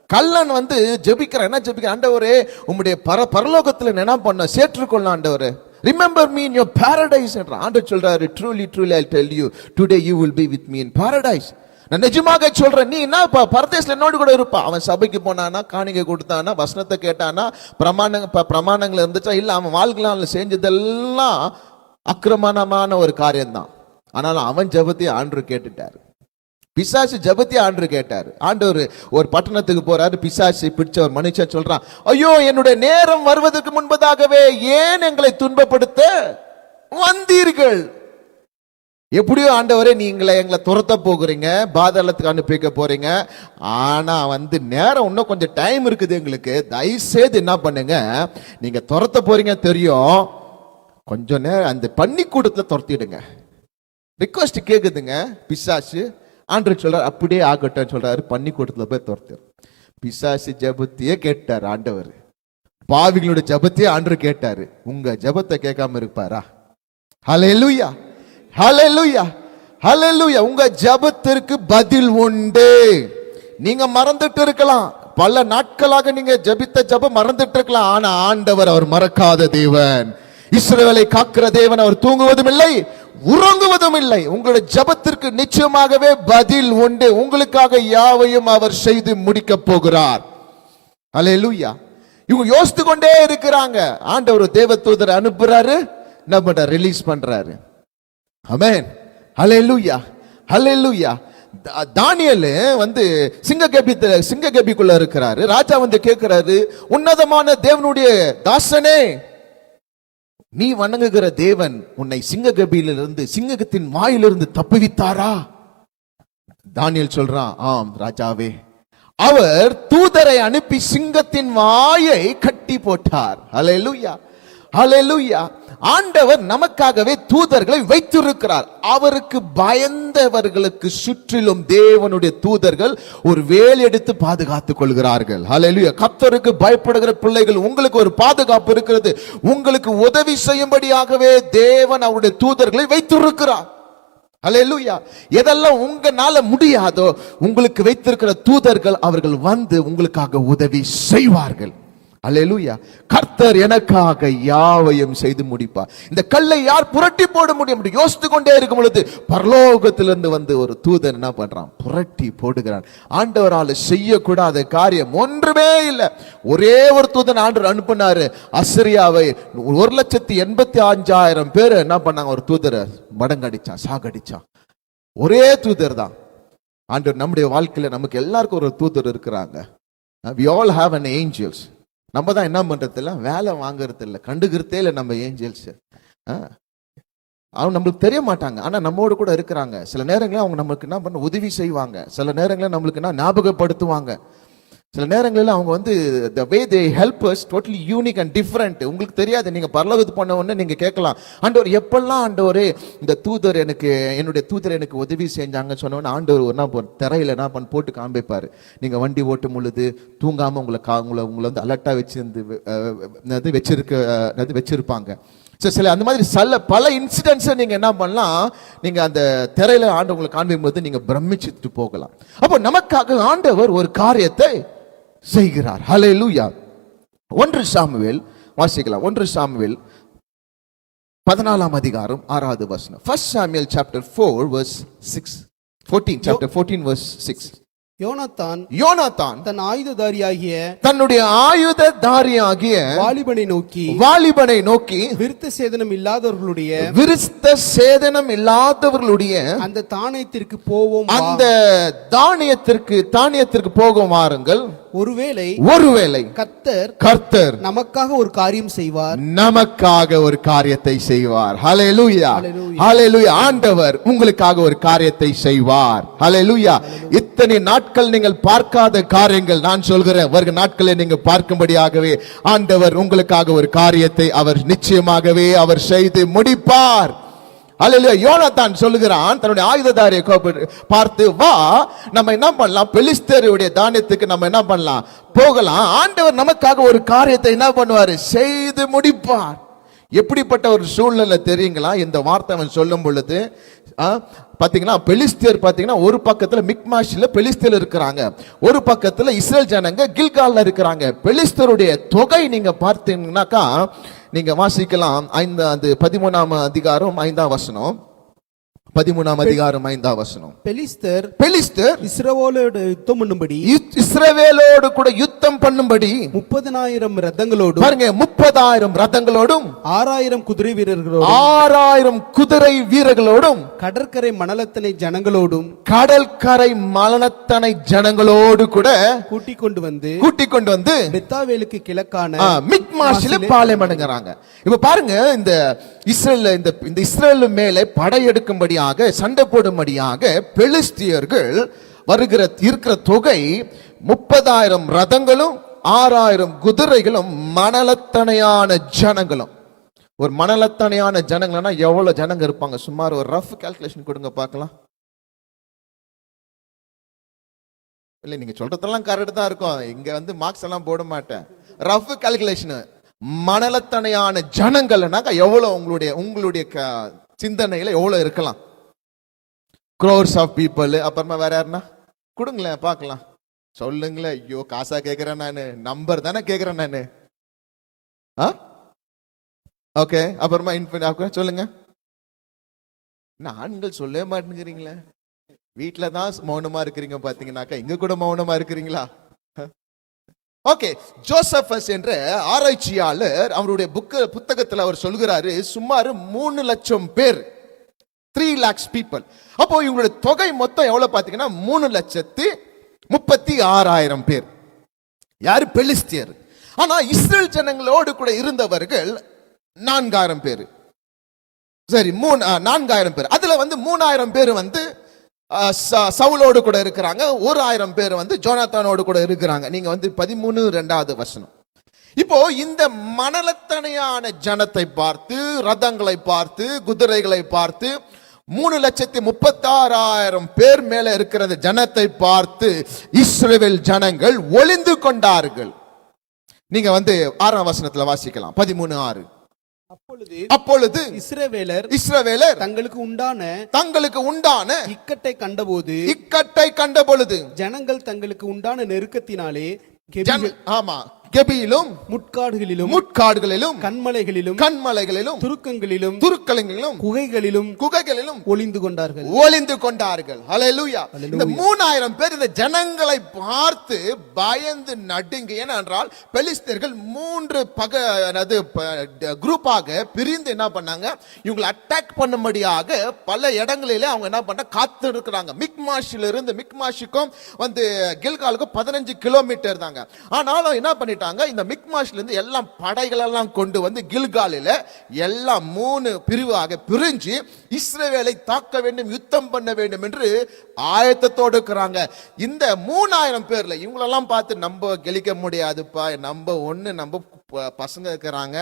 கல்லன் வந்து ஜபிக்கிற என்ன ஜபிக்கிற, ஆண்டவரே உம்முடைய பரலோகத்தில் என்ன பண்ண சேர்த்துக்கொள்ள ஆண்டவரே, remember me in your paradise என்ற ஆண்டவர் சொல்றாரு. truly truly I'll tell you today you will be with me in paradise. நான் நிஜமாக சொல்றேன், நீ என்ன பரதேசத்துல என்னோடு கூட இருப்பா. அவன் சபைக்கு போனானா, காணிக்கை கொடுத்தானா, வசனத்தை கேட்டானா, பிரமாணங்கள் இருந்துச்சா இல்ல, அவன் வாழ்க்கையில செஞ்சதெல்லாம் அக்கிரமமான ஒரு காரியம்தான். ஆனாலும் அவன் ஜபத்தை ஆண்டவர் கேட்டுட்டாரு. பிசாசு ஜபத்தை ஆண்டவர் கேட்டாரு. ஆண்டவர் ஒரு பட்டணத்துக்கு போறாரு. பிசாசு பிடிச்ச ஒரு மனுஷன் சொல்றான், ஐயோ என்னுடைய நேரம் வருவதற்கு முன்பதாகவே ஏன் எங்களை துன்பப்படுத்த வந்தீர்கள்? எப்படியோ ஆண்டவரே எங்களை துரத்த போகிறீங்க, பாதாளத்துக்கு அனுப்பிக்க போறீங்க. ஆனா வந்து நேரம் இன்னும் கொஞ்சம் டைம் இருக்குது எங்களுக்கு. தயவுசெய்து என்ன பண்ணுங்க, நீங்க துரத்த போறீங்க தெரியும், கொஞ்சம் நேரம் அந்த பன்னிக்கூடத்துல துரத்திடுங்க. ரிக்வஸ்ட் கேக்குதுங்க பிசாசு. ஆண்டவர் சொல்றாரு அப்படியே ஆகட்டும் சொல்றாரு. பன்னிக்கூடத்துல போய் துரத்து. பிசாசு ஜபத்தையே கேட்டாரு ஆண்டவர். பாவிகளுடைய ஜபத்தையே ஆண்டவர் கேட்டாரு. உங்க ஜபத்தை கேட்காம இருப்பாரா? ஹல்லேலூயா, ஹல்லேலூயா, ஹல்லேலூயா. உங்க ஜபத்திற்கு பதில் உண்டு. நீங்க மறந்துட்டு இருக்கலாம், பல நாட்களாக நீங்க ஜபித்த ஜபம் மறந்துட்டு இருக்கலாம். ஆனா ஆண்டவர் அவர் மறக்காத தேவன், இஸ்ரவேலை காக்கிற தேவன். அவர் தூங்குவதும் இல்லை, உறங்குவதும் இல்லை. உங்களுடைய ஜபத்திற்கு நிச்சயமாகவே பதில் உண்டு. உங்களுக்காக யாவையும் அவர் செய்து முடிக்க போகிறார். அல்லேலூயா. இவங்க யோசித்து கொண்டே இருக்கிறாங்க. ஆண்டவர் தேவதூதரை அனுப்புறாரு, நம்ம ரிலீஸ் பண்றாரு. ஆமென். அல்லேலூயா, அல்லேலூயா. தானியேல் வந்து சிங்ககபிக்குள்ள இருக்கிறாரு. ராஜா வந்து கேட்கிறாரு, உன்னதமான தேவனுடைய தாசனே, நீ வணங்குகிற தேவன் உன்னை சிங்ககபியிலிருந்து, சிங்கத்தின் வாயிலிருந்து தப்புவித்தாரா? தானியேல் சொல்றான், ஆம் ராஜாவே, அவர் தூதரை அனுப்பி சிங்கத்தின் வாயை கட்டி போட்டார். அல்லேலூயா, ஹல்லேலூயா. ஆண்டவர் நமக்காகவே தூதர்களை வைத்திருக்கிறார். அவருக்கு பயந்தவர்களுக்கு சுற்றிலும் தேவனுடைய தூதர்கள் ஒரு வேல் எடுத்து பாதுகாத்துக் கொள்கிறார்கள். ஹல்லேலூயா. கர்த்தருக்கு பயப்படுகிற பிள்ளைகள், உங்களுக்கு ஒரு பாதுகாப்பு இருக்கிறது. உங்களுக்கு உதவி செய்யும்படியாகவே தேவன் அவருடைய தூதர்களை வைத்திருக்கிறார். ஹல்லேலூயா. எதெல்லாம் உங்களால முடியாதோ உங்களுக்கு வைத்திருக்கிற தூதர்கள் அவர்கள் வந்து உங்களுக்காக உதவி செய்வார்கள். அல்லேலூயா. கர்த்தர் எனக்காக யாவையும் செய்து முடிப்பார். இந்த கல்லை யார் புரட்டி போட முடியும்? யோசித்து கொண்டே இருக்கும் பொழுது பரலோகத்திலிருந்து வந்து ஒரு தூதன் என்ன பண்றான்? புரட்டி போடுகிறான். ஆண்டவரால் செய்யக்கூடாத காரியம் ஒன்றுமே இல்லை. ஒரே ஒரு தூதன் ஆண்டவர் அனுப்பினாரு. அசிரியாவை 1,85,000 பேர் என்ன பண்ணாங்க? ஒரு தூதரை மடங்கடிச்சான், சாகடிச்சான். ஒரே தூதர் தான் ஆண்டவர். நம்முடைய வாழ்க்கையில நமக்கு எல்லாருக்கும் ஒரு தூதர் இருக்கிறாங்க. We all have an angels. நம்ம தான் என்ன பண்றது இல்லை, வேலை வாங்குறது இல்லை, கண்டுக்கிறதே இல்லை நம்ம ஏஞ்சல்ஸ். அவங்க நம்மளுக்கு தெரிய மாட்டாங்க, ஆனா நம்மோடு கூட இருக்கிறாங்க. சில நேரங்களில் அவங்க நம்மளுக்கு என்ன பண்ண உதவி செய்வாங்க. சில நேரங்களில் நம்மளுக்கு என்ன ஞாபகப்படுத்துவாங்க. சில நேரங்களில் அவங்க வந்து the way they help us totally unique and different. உங்களுக்கு தெரியாது. நீங்க பரலோகத்துக்கு போன உடனே நீங்க கேட்கலாம், ஆண்டவர் எப்பெல்லாம் ஆண்டவரே இந்த தூதர் எனக்கு, என்னுடைய தூதர் எனக்கு உதவி செஞ்சாங்கன்னு சொன்னோன்னு ஆண்டவர் என்ன திரையில என்ன பண்ண போட்டு காண்பிப்பாரு. நீங்க வண்டி ஓட்டும் பொழுது தூங்காம உங்களை வந்து அலர்ட்டா வச்சிருப்பாங்க. சில அந்த மாதிரி பல இன்சிடென்ட்ஸை நீங்க என்ன பண்ணலாம், நீங்க அந்த திரையில ஆண்டவர் உங்களுக்கு காண்பிக்கும் போது நீங்க பிரமிச்சிட்டு போகலாம். அப்போ நமக்காக ஆண்டவர் ஒரு காரியத்தை செய்கிறார். ஹல்லேலூயா. 1 சாமுவேல் வாசிக்கலாம். 1 சாமுவேல் 14 அதிகாரம் 6வது வசனம். 1 Samuel chapter 4 verse 6. 14 chapter 14 verse 6. யோனாத்தான் தன் ஆயுததாரியாகிய தன்னுடைய ஆயுததாரியாகிய வாலிபனை நோக்கி விருத்த சேதனம் இல்லாதவர்களுடைய அந்த தானியத்திற்கு போவோம், அந்த தானியத்திற்கு போகும் வாருங்கள். ஒருவேளை கர்த்தர் நமக்காக ஒரு காரியம் செய்வார், நமக்காக ஒரு காரியத்தை செய்வார். ஹல்லேலூயா. ஹல்லேலூயா. ஆண்டவர் உங்களுக்காக ஒரு காரியத்தை செய்வார். ஹல்லேலூயா. இத்தனை நாட்கள் நீங்கள் பார்க்காத காரியங்கள் நான் சொல்கிறேன், வருகிற நாட்களில் நீங்க பார்க்கும்படியாகவே ஆண்டவர் உங்களுக்காக ஒரு காரியத்தை அவர் நிச்சயமாகவே அவர் செய்து முடிப்பார். அல்லேலூயா. யோனாத்தான் சொல்லுகிறான் தன்னுடைய ஆயுததாரியை பார்த்து, வா நம்ம என்ன பண்ணலாம், பெலிஸ்தருடைய தானியத்துக்கு நம்ம என்ன பண்ணலாம், போகலாம். ஆண்டவர் நமக்காக ஒரு காரியத்தை என்ன பண்ணுவாரு, செய்து முடிப்பார். எப்படிப்பட்ட ஒரு சூழ்நிலை தெரியுங்களா இந்த வார்த்தை அவன் சொல்லும் பொழுது? பாத்தீங்கன்னா பெலிஸ்தியர் பாத்தீங்கன்னா ஒரு பக்கத்துல மிக்மாஷில பெலிஸ்தியர் இருக்கிறாங்க, ஒரு பக்கத்துல இஸ்ரேல் ஜனங்க கில்கால்ல இருக்கிறாங்க. பெலிஸ்தருடைய தொகை நீங்க பார்த்தீங்கன்னாக்கா நீங்க வாசிக்கலாம். 13ஆம் அதிகாரம் 5ஆம் வசனம். 13ஆம் அதிகாரம் 5ஆம் வசனம். பெலிஸ்தர் இஸ்ரவேலோடு யுத்தம் பண்ணும்படி, இஸ்ரவேலோடு கூட யுத்தம் பண்ணும்படி 30,000 ரதங்களோடும், பாருங்க 30,000 ரதங்களோடும், 6,000 குதிரை வீரர்களோடும், 6,000 குதிரை வீரர்களோடும், கடற்கரை மணலத்தனை ஜனங்களோடு கூட கூட்டிக் கொண்டு வந்து பெத்தாவேலுக்கு கிழக்கான மிக்மாஷில பாளையமடைங்கறாங்க. இப்ப பாருங்க, இந்த இஸ்ரேல் மேலே படையெடுக்கும்படியாக, சண்டை போடும்படியாக பெலிஸ்தியர்கள் இருக்கிற தொகை 30,000 ரதங்களும் 6,000 குதிரைகளும் மணலத்தனையான ஜனங்களும். ஒரு மணலத்தனையான ஜனங்கள்னா எவ்வளவு ஜனங்க இருப்பாங்க? சுமார் ஒரு ரஃப் கால்குலேஷன் கொடுங்க பார்க்கலாம். இல்ல நீங்க சொல்றதெல்லாம் கரெக்ட் தான் இருக்கும், இங்க வந்து மார்க்ஸ் எல்லாம் போட மாட்டேன். ரஃப் கால்குலேஷன், மணலத்தனையான ஜனங்கள்னாக்கா எவ்வளவு உங்களுடைய சிந்தனையில எவ்வளவு இருக்கலாம்? crores of people. அப்புறமா வேற யாருன்னா கொடுங்களேன் பார்க்கலாம், சொல்லுங்களேன். ஐயோ காசா கேட்கிறேன் நானு, நம்பர் தானே கேட்கிறேன் நானு. ஓகே, அப்புறமா சொல்லுங்க. ஆண்கள் சொல்லவே மாட்டேங்கிறீங்களே, வீட்டுல தான் மௌனமா இருக்கிறீங்க. பாத்தீங்கன்னாக்கா இங்க கூட மௌனமா இருக்கிறீங்களா? ஓகே, ஜோசபஸ் என்ற ஆராய்ச்சியாளர் அவருடைய புத்தகத்தில் அவர் சொல்கிறாரு, சுமார் 3 லட்சம் பேர், 3 lakhs people. அப்போ இவங்களுடைய தொகை மொத்தம் எவ்வளவு பாத்தீங்கன்னா 3,36,000 பேர். யாரு? பெலிஸ்தியர். ஆனா இஸ்ரேல் ஜனங்களோடு கூட இருந்தவர்கள் 4,000 பேர். சரி, 4,000 பேர். அதுல வந்து 3,000 பேர் வந்து சவுலோடு கூட இருக்கிறாங்க, 1,000 பேர் வந்து ஜோனாத்தானோடு கூட இருக்கிறாங்க. நீங்க வந்து 13 2வது வசனம். இப்போ இந்த மணலத்தனையான ஜனத்தை பார்த்து, ரதங்களை பார்த்து, குதிரைகளை பார்த்து, 3,36,000 பேர் மேல இருக்கிற அந்த ஜனத்தை பார்த்து இஸ்ரவேல் ஜனங்கள் ஒளிந்து கொண்டார்கள். நீங்க 6ஆம் வசனத்துல வாசிக்கலாம். 13:6. அப்பொழுது இஸ்ரவேலர் தங்களுக்கு உண்டான இக்கட்டை கண்ட பொழுது ஜனங்கள் தங்களுக்கு உண்டான நெருக்கத்தினாலே கெபியிலும் முட்காடுகளிலும் கண்மலைகளிலும் துருக்கங்களிலும் குகைகளிலும் ஒளிந்து கொண்டார்கள். ஹல்லேலூயா. இந்த 3000 பேர் இந்த ஜனங்களை பார்த்து பயந்து நடுங்கி. ஏனென்றால் பெலிஸ்தர்கள் 3 குரூப்பாக பிரிந்து என்ன பண்ணாங்க, இவங்களை அட்டாக் பண்ணும்படியாக பல இடங்களிலே அவங்க என்ன பண்ண காத்து இருக்கிறாங்க. மிக்மாஷில இருந்து மிக்மாஷுக்கும் கில்காலுக்கும் 15 கிலோமீட்டர் தாங்க. ஆனாலும் என்ன பண்ணி இந்த மிக்மாஷ்ல இருந்து எல்லாம் படைகள் எல்லாம் கொண்டு கில்காலில எல்லாம் 3 பிரிவாக பிரிஞ்சு இஸ்ரவேலை தாக்க வேண்டும், யுத்தம் பண்ண வேண்டும் என்று ஆயத்தத்தோடு இருக்கிறாங்க. இந்த 3000 பேர்ல இவங்களெல்லாம் பார்த்து நம்ம கெலிக்க முடியாதுப்பா, நம்ம பசங்க இருக்கிறாங்க,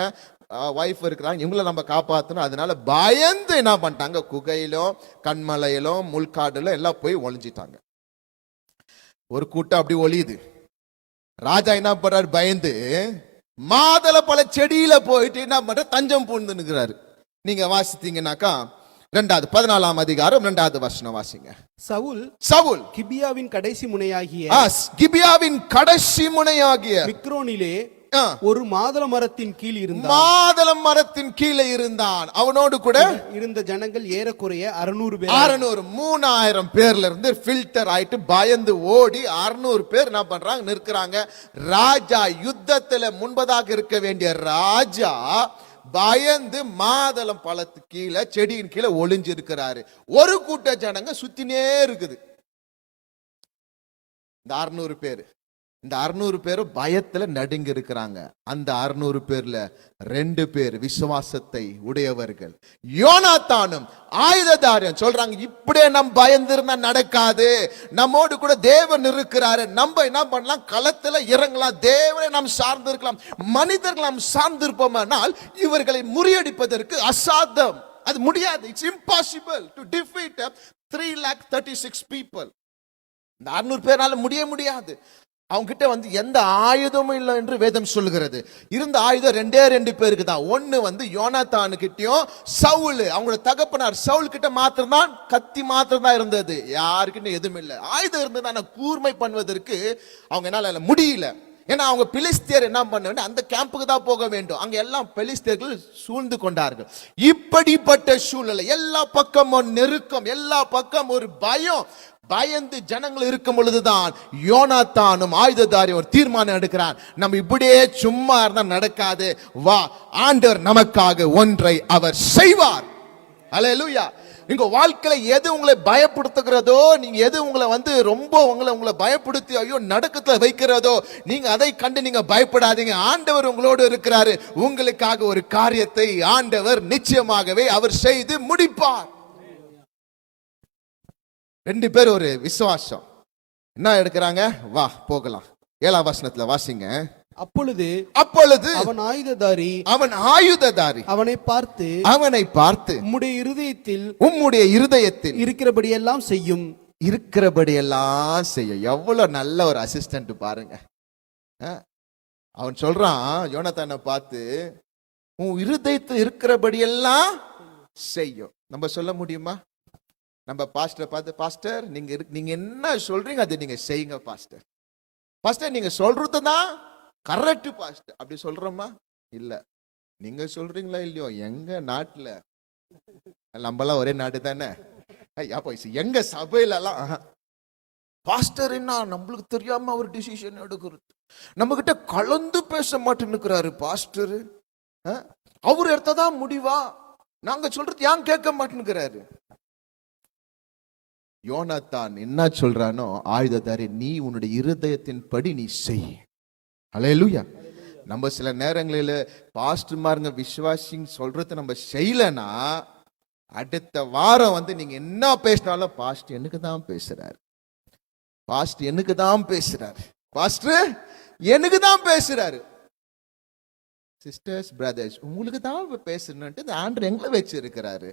வைஃப் இருக்கிறாங்க, இவங்களை நம்ம காப்பாற்றணும். அதனால பயந்து என்ன பண்ணிட்டாங்க, குகையிலும் கண்மலையிலும் முள்காடுல எல்லாம் போய் ஒளிஞ்சிட்டாங்க. ஒரு கூட்டம் அப்படி ஒளியுது. ராஜா என்ன பண்றாரு, பயந்து மாதள பல செடியில போயிட்டு என்ன பண்ற, தஞ்சம் பூண்டு நிற்கிறாரு. நீங்க வாசித்தீங்கன்னாக்கா 14ஆம் அதிகாரம் 2வது வசனம் வாசிங்க. சவுல் கிபியாவின் கடைசி முனையாகிய மிக்ரோனிலே ஒரு மாதள மரத்தின் கீழே இருந்தான். அவனோடு கூட இருந்த ஜனங்கள் ஏறக்குறைய 600 பேர். 3000 பேர்ல இருந்து ஃபில்டர் ஆயிட்டு பயந்து ஓடி 600 பேர் என்ன பண்றாங்க, நிற்கிறாங்க. ராஜா யுத்தத்துல முன்பதாக இருக்க வேண்டிய ராஜா பயந்து மாதளம் பழத்து கீழே செடியின் கீழே ஒளிஞ்சு இருக்கிறாரு. ஒரு கூட்ட ஜனங்க சுத்தினே இருக்குது. இந்த 600 பேரும் பயத்துல நடுங்கி இருக்கிறாங்க. அந்த 600 பேர்ல 2 பேர் விசுவாசத்தை உடையவர்கள். யோனாத்தானும் ஆயுததாரியும் சொல்றாங்க, இப்படியே நம்ம பயந்திருந்தா நடக்காது, நம்மோடு கூட தேவன் இருக்கிறாரு, நம்ம என்ன பண்ணலாம், களத்துல இறங்கலாம், தேவனை நாம் சார்ந்து இருக்கலாம், மனிதர்கள் நாம் சார்ந்து இருப்போமானால் இவர்களை முறியடிப்பதற்கு அசாத்தியம், அது முடியாது. It's impossible to defeat 336 people. இந்த 600 பேரால முடியாது. அவங்க கிட்ட எந்த ஆயுதமும் இல்லை என்று வேதம் சொல்லுகிறது. இருந்த ஆயுதம் 2 பேருக்கு தான். ஒன்னு யோனாத்தானு கிட்டயும் சவுல் அவங்களோட தகப்பனார் சவுல் கிட்ட மாத்திரம்தான் கத்தி மாத்திரம் இருந்தது. யாருக்கிட்ட எதுவும் இல்லை. ஆயுதம் இருந்தது, கூர்மை பண்ணுவதற்கு அவங்க என்னால முடியல. ஏன்னா அவங்க பெலிஸ்தியர் என்ன பண்ண வேண்டும், அந்த கேம்புக்கு தான் போக வேண்டும். அங்க எல்லாம் பெலிஸ்தியர்கள் சூழ்ந்து கொண்டார்கள். இப்படிப்பட்ட சூழ்நிலை, எல்லா பக்கமும் நெருக்கம், எல்லா பக்கம் ஒரு பயம், பயந்து ஜனங்கள் இருக்கும் பொழுதுதான் யோனாத்தானும் ஆயுததாரியும் ஒரு தீர்மானம் எடுக்கிறான். நம்ம இப்படியே சும்மா இருந்தா நடக்காது, வா, ஆண்டவர் நமக்காக ஒன்றை அவர் செய்வார். அல்லேலூயா. நீங்க வாழ்க்கையில எது உங்களை பயப்படுத்துகிறதோ, நீங்க எது உங்களை ரொம்ப உங்களை பயப்படுத்தி ஐயோ நடுக்கத்துல வைக்கிறதோ, நீங்க அதை கண்டு நீங்க பயப்படாதீங்க. ஆண்டவர் உங்களோடு இருக்கிறாரு. உங்களுக்காக ஒரு காரியத்தை ஆண்டவர் நிச்சயமாகவே அவர் செய்து முடிப்பார். 2 பேர் ஒரு விசுவாசம் என்ன எடுக்கிறாங்க, வா போகலாம். 7ஆம் வசனத்துல வாசிங்க. அப்பொழுது அவன் ஆயுததாரி அவனை பார்த்து உம்முடைய இருதயத்தில் இருக்கிறபடியெல்லாம் செய்ய. எவ்வளவு நல்ல ஒரு அசிஸ்டன்ட் பாருங்க. அவன் சொல்றான் யோனாத்தானை பார்த்து, உன் இருதயத்தில் இருக்கிறபடியெல்லாம் செய்யும். நம்ம சொல்ல முடியுமா? நம்ம பாஸ்டர் பார்த்து, பாஸ்டர் நீங்க என்ன சொல்றீங்க அதை நீங்க செய்யுங்க பாஸ்டர் நீங்க சொல்றதுதான் கரெக்ட் பாஸ்டர், அப்படி சொல்றோமா? இல்ல. நீங்க சொல்றீங்களா இல்லையோ, எங்க நாட்டுல நம்மலாம் ஒரே நாட்டு தானே, எங்க சபையில எல்லாம் பாஸ்டர் என்ன நம்மளுக்கு தெரியாம அவர் டிசிஷன் எடுக்கிறது, நம்ம கிட்ட கலந்து பேச மாட்டேன்னுக்கிறாரு பாஸ்டர், அவர் எடுத்ததான் முடிவா, நாங்க சொல்றது ஏன் கேட்க மாட்டேன்னுக்கிறாரு. யோனாத்தான் என்ன சொல்றானோ, ஆயுததாரி நீ உன்னுடைய இருதயத்தின் படி நீ செய். அல்லேலூயா. நம்ம சில நேரங்களில் பாஸ்டர்மாருங்க விசுவாசிங்க சொல்றது நம்ம செய்யலனா, அடுத்த வாரம் நீங்க என்ன பேசினாலும் பாஸ்டர் எனக்கு தான் பேசுறாரு, பாஸ்டர் எனக்கு தான் பேசுறாரு, பாஸ்டர் எனக்கு தான் பேசுறாரு. சிஸ்டர்ஸ் பிரதர்ஸ், உங்களுக்கு தான் பேசணும்ட்டு இந்த ஆண்டவர் எங்களை வச்சு இருக்கிறாரு.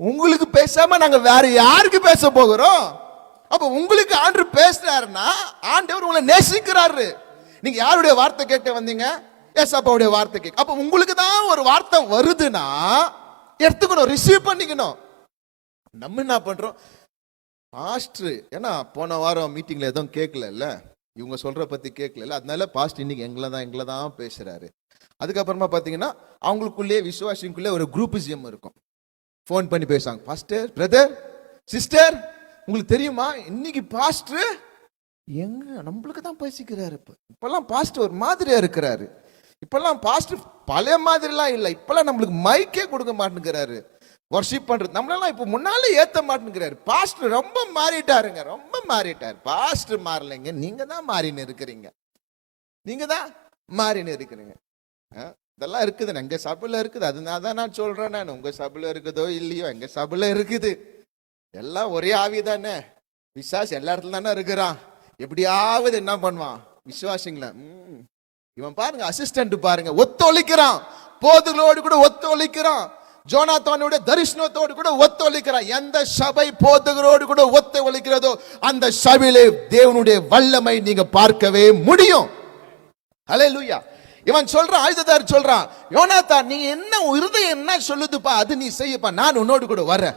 உங்களுக்கு பேசாம நாங்க வேற யாருக்கு பேச போகிறோம்? அப்ப உங்களுக்கு ஆண்டவர் பேசுறாருன்னா ஆண்டவர் உங்களை நேசிக்கிறாரு. நீங்க யாருடைய வார்த்தை கேட்க வந்தீங்க? ஏசப்பாவுடைய வார்த்தை கேட்க. அப்ப உங்களுக்கு தான் ஒரு வார்த்தை வருதுன்னா எடுத்துக்கணும், ரிசீவ் பண்ணிக்கணும். நம்ம என்ன பண்றோம்? பாஸ்டர் ஏன்னா போன வாரம் மீட்டிங்ல எதுவும் கேட்கல, இவங்க சொல்ற பத்தி கேட்கல, அதனால பாஸ்டர் இன்னைக்கு எங்களை தான் பேசுறாரு. அதுக்கப்புறமா பாத்தீங்கன்னா அவங்களுக்குள்ளே விசுவாசிக்குள்ளே ஒரு குரூப்பிசம் இருக்கும். ஃபோன் பண்ணி பேசுவாங்க, பாஸ்டர் பிரதர் சிஸ்டர் உங்களுக்கு தெரியுமா இன்னைக்கு பாஸ்டர் எங்க நம்மளுக்கு தான் பேசிக்கிறாரு. இப்பெல்லாம் பாஸ்டர் ஒரு மாதிரியா இருக்கிறாரு. இப்பெல்லாம் பாஸ்டர் பழைய மாதிரிலாம் இல்லை. இப்பெல்லாம் நம்மளுக்கு மைக்கே கொடுக்க மாட்டேங்கிறாரு. வர்ஷிப் பண்றது நம்மளெல்லாம் இப்போ முன்னாலே ஏத்த மாட்டேங்கிறாரு. பாஸ்டர் ரொம்ப மாறிட்டாருங்க, ரொம்ப மாறிட்டாரு. பாஸ்டர் மாறலைங்க, நீங்க தான் மாறின்னு இருக்கிறீங்க, நீங்க தான் மாறின்னு இருக்கிறீங்க. இதெல்லாம் இருக்குது, எங்க சபையில இருக்குது. அதனால தான் நான் சொல்றேன், நான் உங்க சபையில இருக்குதோ இல்லையோ எங்க சபையில இருக்குது. எல்லாம் ஒரே ஆவி தானே, விசுவாசி எல்லா இடத்துல தானே இருக்கிறான். எப்படியாவது என்ன பண்ணுவான் விசுவாசிங்களா? இவன் பாருங்க, அசிஸ்டன்ட் பாருங்க, ஒத்துழைக்கிறான், போதுகளோடு கூட ஒத்துழைக்கிறான், ஜோனாத்தானோட தரிசனத்தோடு கூட ஒத்துழைக்கிறான். எந்த சபை போதுகளோடு கூட ஒத்துழைக்கிறதோ அந்த சபையிலே தேவனுடைய வல்லமை நீங்க பார்க்கவே முடியும். ஹல்லேலூயா. இவன் சொல்றான், ஆயுததாரி சொல்றான், யோனாத்தான் நீ என்ன இருதயம் என்ன சொல்லுதுப்பா அது நீ செய்யப்பா, நான் உன்னோடு கூட வரேன்.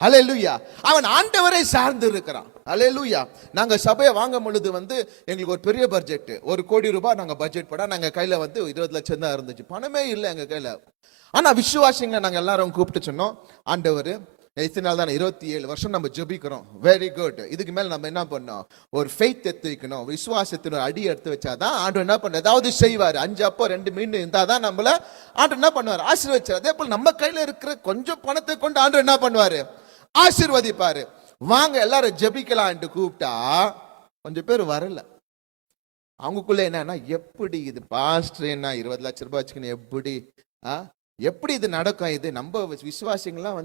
ஹல்லேலூயா. அவன் ஆண்டவரை சார்ந்து இருக்கிறான். ஹல்லேலூயா. நாங்க சபையை வாங்கும் பொழுது எங்களுக்கு ஒரு பெரிய பட்ஜெட், 1 கோடி ரூபாய் நாங்க பட்ஜெட் போட, நாங்க கையில 20 லட்சம் தான் இருந்துச்சு, பணமே இல்லை எங்க கையில. ஆனா விசுவாசிங்க நாங்க எல்லாரும் கூப்பிட்டு சொன்னோம், ஆண்டவர் இத்தனை நாள் தானே 27 வருஷம் நம்ம ஜெபிக்கிறோம், வெரி குட், இதுக்கு மேல நம்ம என்ன பண்ணோம், ஒரு ஃபெய்த் எடுத்து வைக்கணும், விசுவாசத்தின் ஒரு அடி எடுத்து வச்சாதான் ஆண்டவர் என்ன பண்ண ஏதாவது செய்வார். 5 அப்போ 2 மீன் இருந்தாதான் நம்மள ஆண்டவர் என்ன பண்ணுவார், ஆசீர்வதிச்சார். அதே போல நம்ம கையில இருக்கிற கொஞ்சம் பணத்தை கொண்டு ஆண்டவர் என்ன பண்ணுவாரு, ஆசீர்வதிப்பாரு. வாங்க எல்லாரும் ஜெபிக்கலாம் கூப்பிட்டா கொஞ்சம் பேர் வரல. அவங்களுக்குள்ள என்னன்னா, எப்படி இது பாஸ்டர் என்ன 20 லட்சம் ரூபாய் வச்சுக்கணும், எப்படி இது நடக்கும்? இது நம்ம விசுவாசிங்கெல்லாம்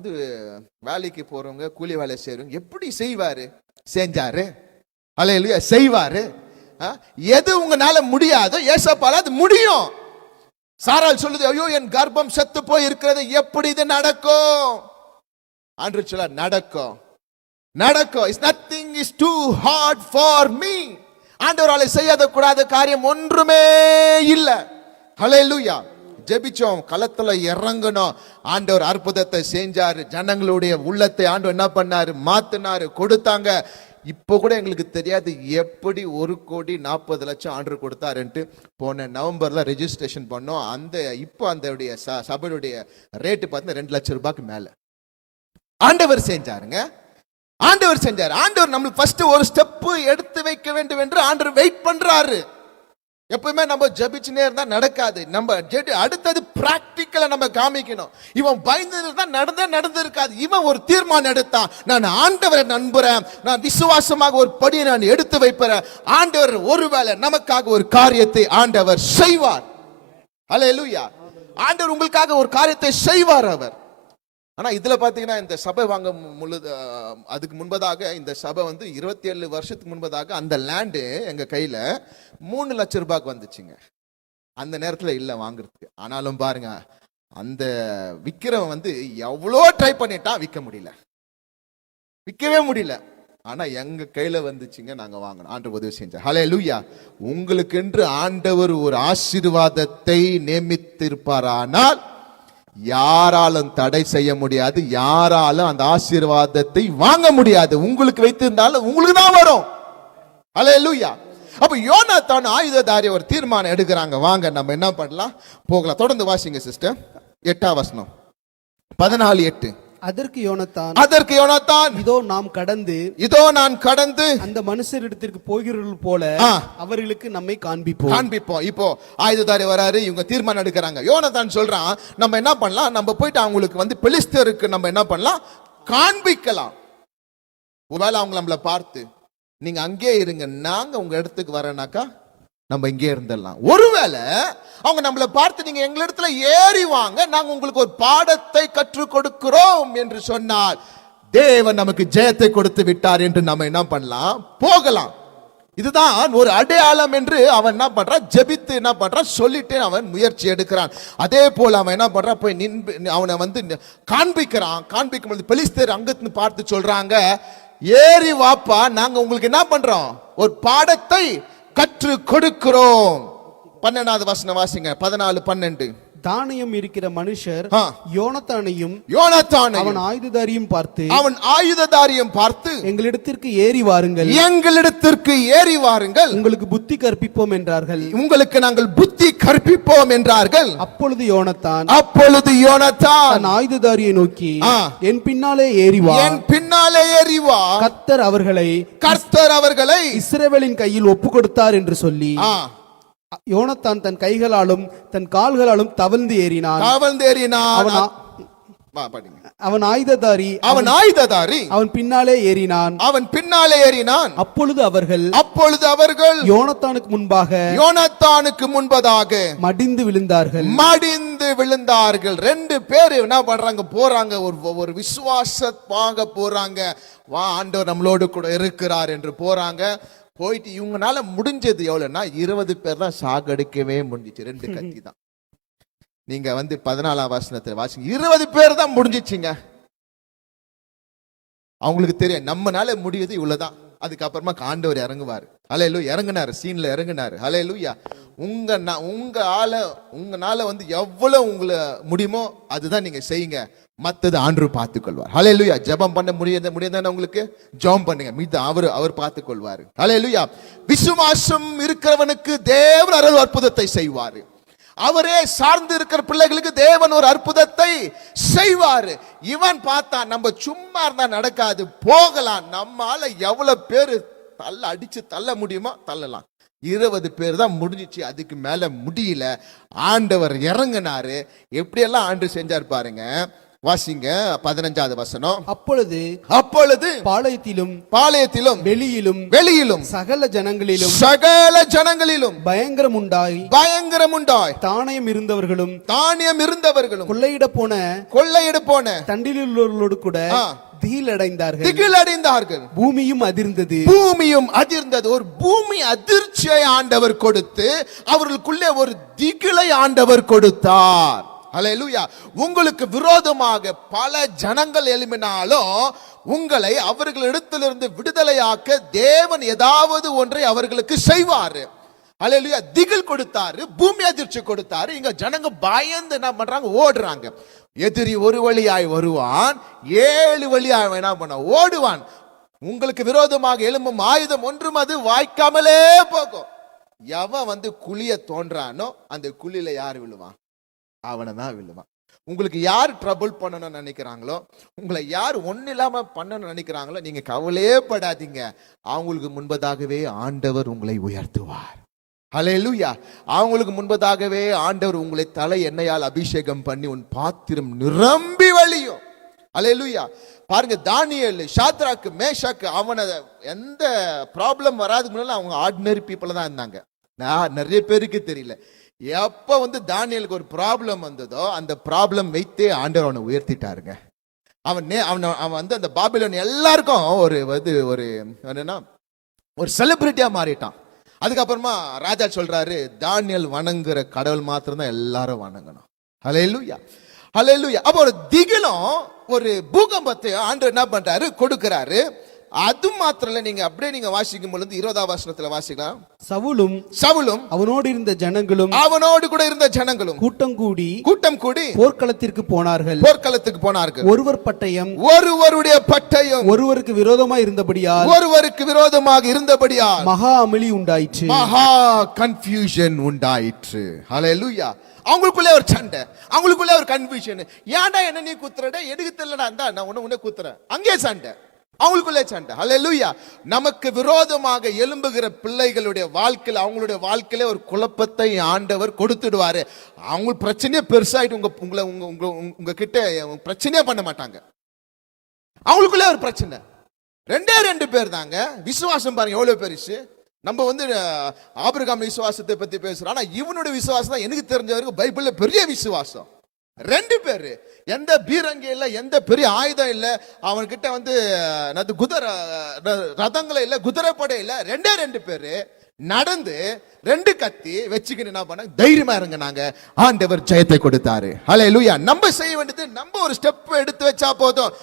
வேலைக்கு போறவங்க, கூலி வேலை செய்யறவங்க, எப்படி செய்வாரு? செஞ்சாரு. அல்லேலூயா. செய்வாரு. எது உங்களால முடியாதோ ஏசப்பால அது முடியும். சாராள் சொல்லுது, ஐயோ என் கர்ப்பம் செத்து போய் இருக்கிறது, எப்படி இது நடக்கும்? ஆண்டவர் சொல்றார், நடக்கும், நடக்கும். It's nothing is too hard for me. ஆண்டவரால செய்யாத கூடாத காரியம் ஒன்றுமே இல்லை. ஹல்லேலூயா. ஜெபிச்சோம், களத்துல இறங்கணும், ஆண்டவர் அற்புதத்தை செஞ்சாரு. ஜனங்களுடைய உள்ளத்தை ஆண்டவர் என்ன பண்ணாரு, மாத்தினாரு, கொடுத்தாங்க. இப்போ கூட எங்களுக்கு தெரியாது எப்படி 1,40,00,000 ஆண்டவர் கொடுத்தாருன்ட்டு. போன நவம்பர்ல ரெஜிஸ்ட்ரேஷன் பண்ணோம். இப்போ அந்த சபையுடைய ரேட்டு பார்த்தீங்கன்னா 2 லட்சம் ரூபாய்க்கு மேல. ஆண்டவர் செஞ்சாருங்க, ஆண்டவர் செஞ்சாரு. ஆண்டவர் நம்மளுக்கு ஃபர்ஸ்ட் ஒரு ஸ்டெப் எடுத்து வைக்க வேண்டும் என்று ஆண்டவர் வெயிட் பண்றாரு. எப்பவுமே நம்ம ஜெபிச்சுனே இருந்தா நடக்காது. நம்ம அடுத்தது பிராக்டிக்கலா நம்ம காமிக்கணும். இவன் பயந்து நடந்திருக்காது. இவன் ஒரு தீர்மானம் எடுத்தான், நான் ஆண்டவரை நம்புறேன், நான் விசுவாசமாக ஒரு படியை நான் எடுத்து வைப்பேன். ஆண்டவர் ஒருவேளை நமக்காக ஒரு காரியத்தை ஆண்டவர் செய்வார். ஹல்லேலூயா. ஆண்டவர் உங்களுக்காக ஒரு காரியத்தை செய்வார் அவர். ஆனா இதுல பாத்தீங்கன்னா இந்த சபை வாங்க அதுக்கு முன்பதாக இந்த சபை 27 வருஷத்துக்கு முன்பதாக அந்த லேண்டு எங்க கையில 3 லட்சம் ரூபாய்க்கு வந்துச்சுங்க. அந்த நேரத்துல இல்ல வாங்குறதுக்கு. ஆனாலும் பாருங்க, அந்த விக்கிறவன் எவ்வளோ ட்ரை பண்ணிட்டான், விற்க முடியல, விற்கவே முடியல. ஆனா எங்க கையில வந்துச்சுங்க, நாங்க வாங்கணும். ஆண்டவர் உதவி செஞ்சார். ஹல்லேலூயா. உங்களுக்கு என்று ஆண்டவர் ஒரு ஆசீர்வாதத்தை நியமித்திருப்பாரானால் யாராலும் தடை செய்ய முடியாது, யாராலும் அந்த ஆசீர்வாதத்தை வாங்க முடியாது. உங்களுக்கு வைத்திருந்தாலும் உங்களுக்கு தான் வரும். ஹல்லேலூயா. அப்ப யோனாத்தான் ஆயுததாரி ஒரு தீர்மானம் எடுக்கிறாங்க, வாங்க நம்ம என்ன பண்ணலாம், போகலாம். தொடர்ந்து வாசிங்க சிஸ்டர். 8ஆம் வசனம் 14:8. அதற்கு யோனாத்தான், இதோ நான் கடந்து அந்த மனுஷரிடத்திற்கு போகிறவர்கள் போல அவர்களுக்கு நம்மை காண்பிப்போம். இப்போ ஆயுததாரி வராரு, இவங்க தீர்மானம் எடுக்கிறாங்க. யோனாத்தான் சொல்றான், நம்ம என்ன பண்ணலாம், நம்ம போயிட்டு அவங்களுக்கு பெலிஸ்தருக்கு நம்ம என்ன பண்ணலாம், காண்பிக்கலாம். ஒருவேளை அவங்க நம்மளை பார்த்து, நீங்க அங்கே இருங்க, நாங்க உங்க இடத்துக்கு வரேனாக்கா நம்ம இங்கே இருந்துடலாம். ஒருவேளை அவங்க நம்மளை பார்த்து, நீங்க எங்க இடத்துல ஏறி வாங்க, நாங்க உங்களுக்கு ஒரு பாடத்தை கற்றுக் கொடுக்கிறோம் என்று சொன்னால், தேவன் நமக்கு ஜெயத்தை கொடுத்து விட்டார் என்று நம்ம என்ன பண்ணலாம், போகலாம். இதுதான் ஒரு அடையாளம் என்று அவன் என்ன பண்றான், ஜெபித்து என்ன பண்றான், சொல்லிட்டு அவன் முயற்சி எடுக்கிறான். அதே போல அவன் என்ன பண்றான், போய் அவனை வந்து காண்பிக்கிறான். காண்பிக்கும் பொழுது பெலிஸ்தர் அங்கத்து பார்த்து சொல்றாங்க, ஏறி வாப்பா, நாங்க உங்களுக்கு என்ன பண்றோம், ஒரு பாடத்தை கற்று கொடுக்கிறோம். 12வது வசனம் வாசிங்க, 14:12. தானியம் இருக்கிற மனுஷர் ஆ. யோனத்தானையும் யோனத்தானையும் அவன் ஆயுததாரியும் பார்த்து, அவன் ஆயுததாரியும் பார்த்து, எங்களிடத்திற்கு ஏறி வாருங்கள், எங்களிடத்திற்கு ஏறி வாருங்கள், உங்களுக்கு புத்தி கற்பிப்போம் என்றார்கள். உங்களுக்கு நாங்கள் புத்தி கற்பிப்போம் என்றார்கள். அப்பொழுது யோனத்தான் யோனத்தான் தன் ஆயுததாரியை நோக்கி, ஆ. என் பின்னாலே ஏறி வா, என் பின்னாலே ஏறி வா, கர்த்தர் அவர்களை இஸ்ரவேலின் கையில் ஒப்பு கொடுத்தார் என்று சொல்லி, யோனத்தான் தன் கைகளாலும் தன் கால்களாலும் தவழ்ந்து ஏறினான். அவன் ஆயுததாரி அவன் பின்னாலே ஏறினான். அப்பொழுது அவர்கள் யோனத்தானுக்கு முன்பாக மடிந்து விழுந்தார்கள். 2 பேர் என்ன பண்றாங்க, போறாங்க, ஒரு விசுவாசமாக போறாங்க. வா, ஆண்டவர் நம்மளோடு கூட இருக்கிறார் என்று போறாங்க. போயிட்டு இவங்கனால முடிஞ்சது எவ்வளவுன்னா 20 பேர் தான் சாகடிக்கவே முடிஞ்சிச்சு. 2 கத்தி தான். நீங்க வந்து 14ஆம் வசனத்துல வாசிங்க, 20 பேர் தான் முடிஞ்சிச்சுங்க. அவங்களுக்கு தெரியும் நம்மனால முடியுது இவ்வளவுதான். அதுக்கப்புறமா ஆண்டவர் இறங்குவாரு. ஹல்லேலூயா, இறங்குனாரு, சீன்ல இறங்குனாரு. ஹல்லேலூயா. உங்கனால வந்து எவ்வளவு உங்களை முடியுமோ அதுதான் நீங்க செய்யுங்க, மத்தது ஆண்டவர் பார்த்துக் கொள்வார். ஹல்லேலூயா. ஜெபம் பண்ண முடியாதானே உங்களுக்கு, ஜெபம் பண்ணுங்க, மீது அவர் பார்த்துக் கொள்வார். ஹல்லேலூயா. விசுவாசம் இருக்கிறவனுக்கு தேவன் அருள் அற்புதத்தை செய்வார். அவரே சார்ந்து இருக்கிற பிள்ளைகளுக்கு தேவன் ஒரு அற்புதத்தை செய்வார். இவன் பார்த்தா நம்ம சும்மா இருந்தா நடக்காது, போகலாம், நம்மால எவ்வளவு பேரு அடிச்சு தள்ள முடியுமோ தள்ளலாம். 20 பேர் தான் முடிஞ்சிச்சு, அதுக்கு மேல முடியல. ஆண்டவர் இறங்கினாரு. எப்படியெல்லாம் ஆண்டு செஞ்சார் பாருங்க. வாசிங்க 15வது வசனம். அப்பொழுது பாளையத்திலும் வெளியிலும் சகல ஜனங்களிலும் பயங்கரம் உண்டாய் தானியம் இருந்தவர்களும் கொள்ளையிட போன தண்டிலுள்ளவர்களோடு கூட திகிலடைந்தார்கள். பூமியும் அதிர்ந்தது. ஒரு பூமி அதிர்ச்சியை ஆண்டவர் கொடுத்து அவர்களுக்குள்ளே ஒரு திகிலை ஆண்டவர் கொடுத்தார். ஹல்லேலூயா. உங்களுக்கு விரோதமாக பல ஜனங்கள் எழும்பினாலும் உங்களை அவர்களிடத்திலிருந்து விடுதலையாக்க தேவன் ஏதாவது ஒன்றை அவர்களுக்கு செய்வாரு. ஹல்லேலூயா. திகில் கொடுத்தாரு, பூமி அதிர்ச்சி கொடுத்தாரு. இங்க ஜனங்க பயந்து என்ன பண்றாங்க, ஓடுறாங்க. எதிரி ஒரு வழியாய் வருவான், 7 வழியாய் என்ன பண்ண ஓடுவான். உங்களுக்கு விரோதமாக எழும்பும் ஆயுதம் ஒன்றும் அது வாய்க்காமலே போகும். எவன் வந்து குழிய தோன்றானோ அந்த குழியில யார் விழுவான், அவனை தான் விழுவான். உங்களுக்கு யார் ட்ரபிள் பண்ணணும்னு நினைக்கிறாங்களோ, உங்களை யார் ஒன்னும் இல்லாம பண்ணணும்னு நினைக்கிறாங்களோ, நீங்க கவலையே படாதீங்க, அவங்களுக்கு முன்பதாகவே ஆண்டவர் உங்களை உயர்த்துவார். ஹல்லேலூயா. அவங்களுக்கு முன்பதாகவே ஆண்டவர் உங்களை தலை எண்ணெயால் அபிஷேகம் பண்ணி உன் பாத்திரம் நிரம்பி வழியும். ஹல்லேலூயா. பாருங்க, தானியேல், ஷாத்ராக்கு, மேஷாக்கு, அவனை எந்த ப்ராப்ளம் வராதுக்கு முன்னால அவங்க ஆர்டினரி பீப்புள் தான் இருந்தாங்க. நிறைய பேருக்கு தெரியல. எப்ப வந்து தானியேலுக்கு ஒரு ப்ராப்ளம் வந்ததோ அந்த ப்ராப்ளம் வைத்தே ஆண்டவர் அவனை உயர்த்திட்டாருங்க. அவன் வந்து அந்த பாபிலோன் எல்லாருக்கும் ஒரு செலிபிரிட்டியா மாறிட்டான். அதுக்கப்புறமா ராஜா சொல்றாரு, தானியேல் வணங்குற கடவுள் மாத்திரம் தான் எல்லாரும் வணங்கணும். ஹல்லேலூயா, ஹல்லேலூயா. அப்போ ஒரு திகிலும் ஒரு பூகம்பத்தை ஆண்டவர் என்ன பண்றாரு, கொடுக்கிறாரு. அது மாத்திரம் இல்ல, நீங்க அப்படியே நீங்க வாசிக்கும் பொழுது 20ஆம் வசனத்துல வாசிக்கலாம். சவுலும் அவனோடு கூட இருந்த ஜனங்களும் கூட்டம் கூடி போர்க்களத்திற்கு போனார்கள். ஒருவருடைய பட்டயம் ஒருவருக்கு விரோதமாக இருந்தபடியால் மகா அமளி உண்டாயிற்று, மகா கன்ஃபியூஷன் உண்டாயிற்று. ஹல்லேலூயா. அவங்களுக்குள்ளே ஒரு சண்டை, அவங்களுக்குள்ளே ஒரு கன்ஃபியூஷன். ஏன்டா என்ன நீ குத்துறடா, எடுக்க தெரியலடா, நான் உன்னை குத்துறேன், அங்கே சண்டை, அவங்களுக்குள்ளே சண்டை. ஹல்லேலூயா. நமக்கு விரோதமாக எழும்புகிற பிள்ளைகளுடைய வாழ்க்கையில், அவங்களுடைய வாழ்க்கையில ஒரு குழப்பத்தை ஆண்டவர் கொடுத்துடுவாரு. அவங்க பிரச்சனையே பெருசாயிட்டு உங்க கிட்ட பிரச்சனையே பண்ண மாட்டாங்க. அவங்களுக்குள்ளே ஒரு பிரச்சனை. 2 பேர் தாங்க. விசுவாசம் பாருங்க எவ்வளவு பெருசு. நம்ம வந்து ஆபிரகாம் விசுவாசத்தை பத்தி பேசுறோம், ஆனா இவனுடைய விசுவாசம் தான் எனக்கு தெரிஞ்ச வரைக்கும் பைபிள்ல பெரிய விசுவாசம். 2 பேரு. எந்த பீரங்கி இல்ல, எந்த பெரிய ஆயுதம் இல்ல, அவன்கிட்ட வந்து குதிரை ரதங்களை இல்ல, குதிரைப்படை இல்ல, 2 பேரு நடந்து 2 கத்தி வச்சுக்கிட்டு என்ன பண்ணாங்க, தைரியமா இறங்கினாங்க. ஆண்டவர் ஜெயத்தை கொடுத்தாரு. ஹல்லேலூயா. நம்ம செய்ய வேண்டியது, நம்ம ஒரு ஸ்டெப் எடுத்து வச்சா போதும்,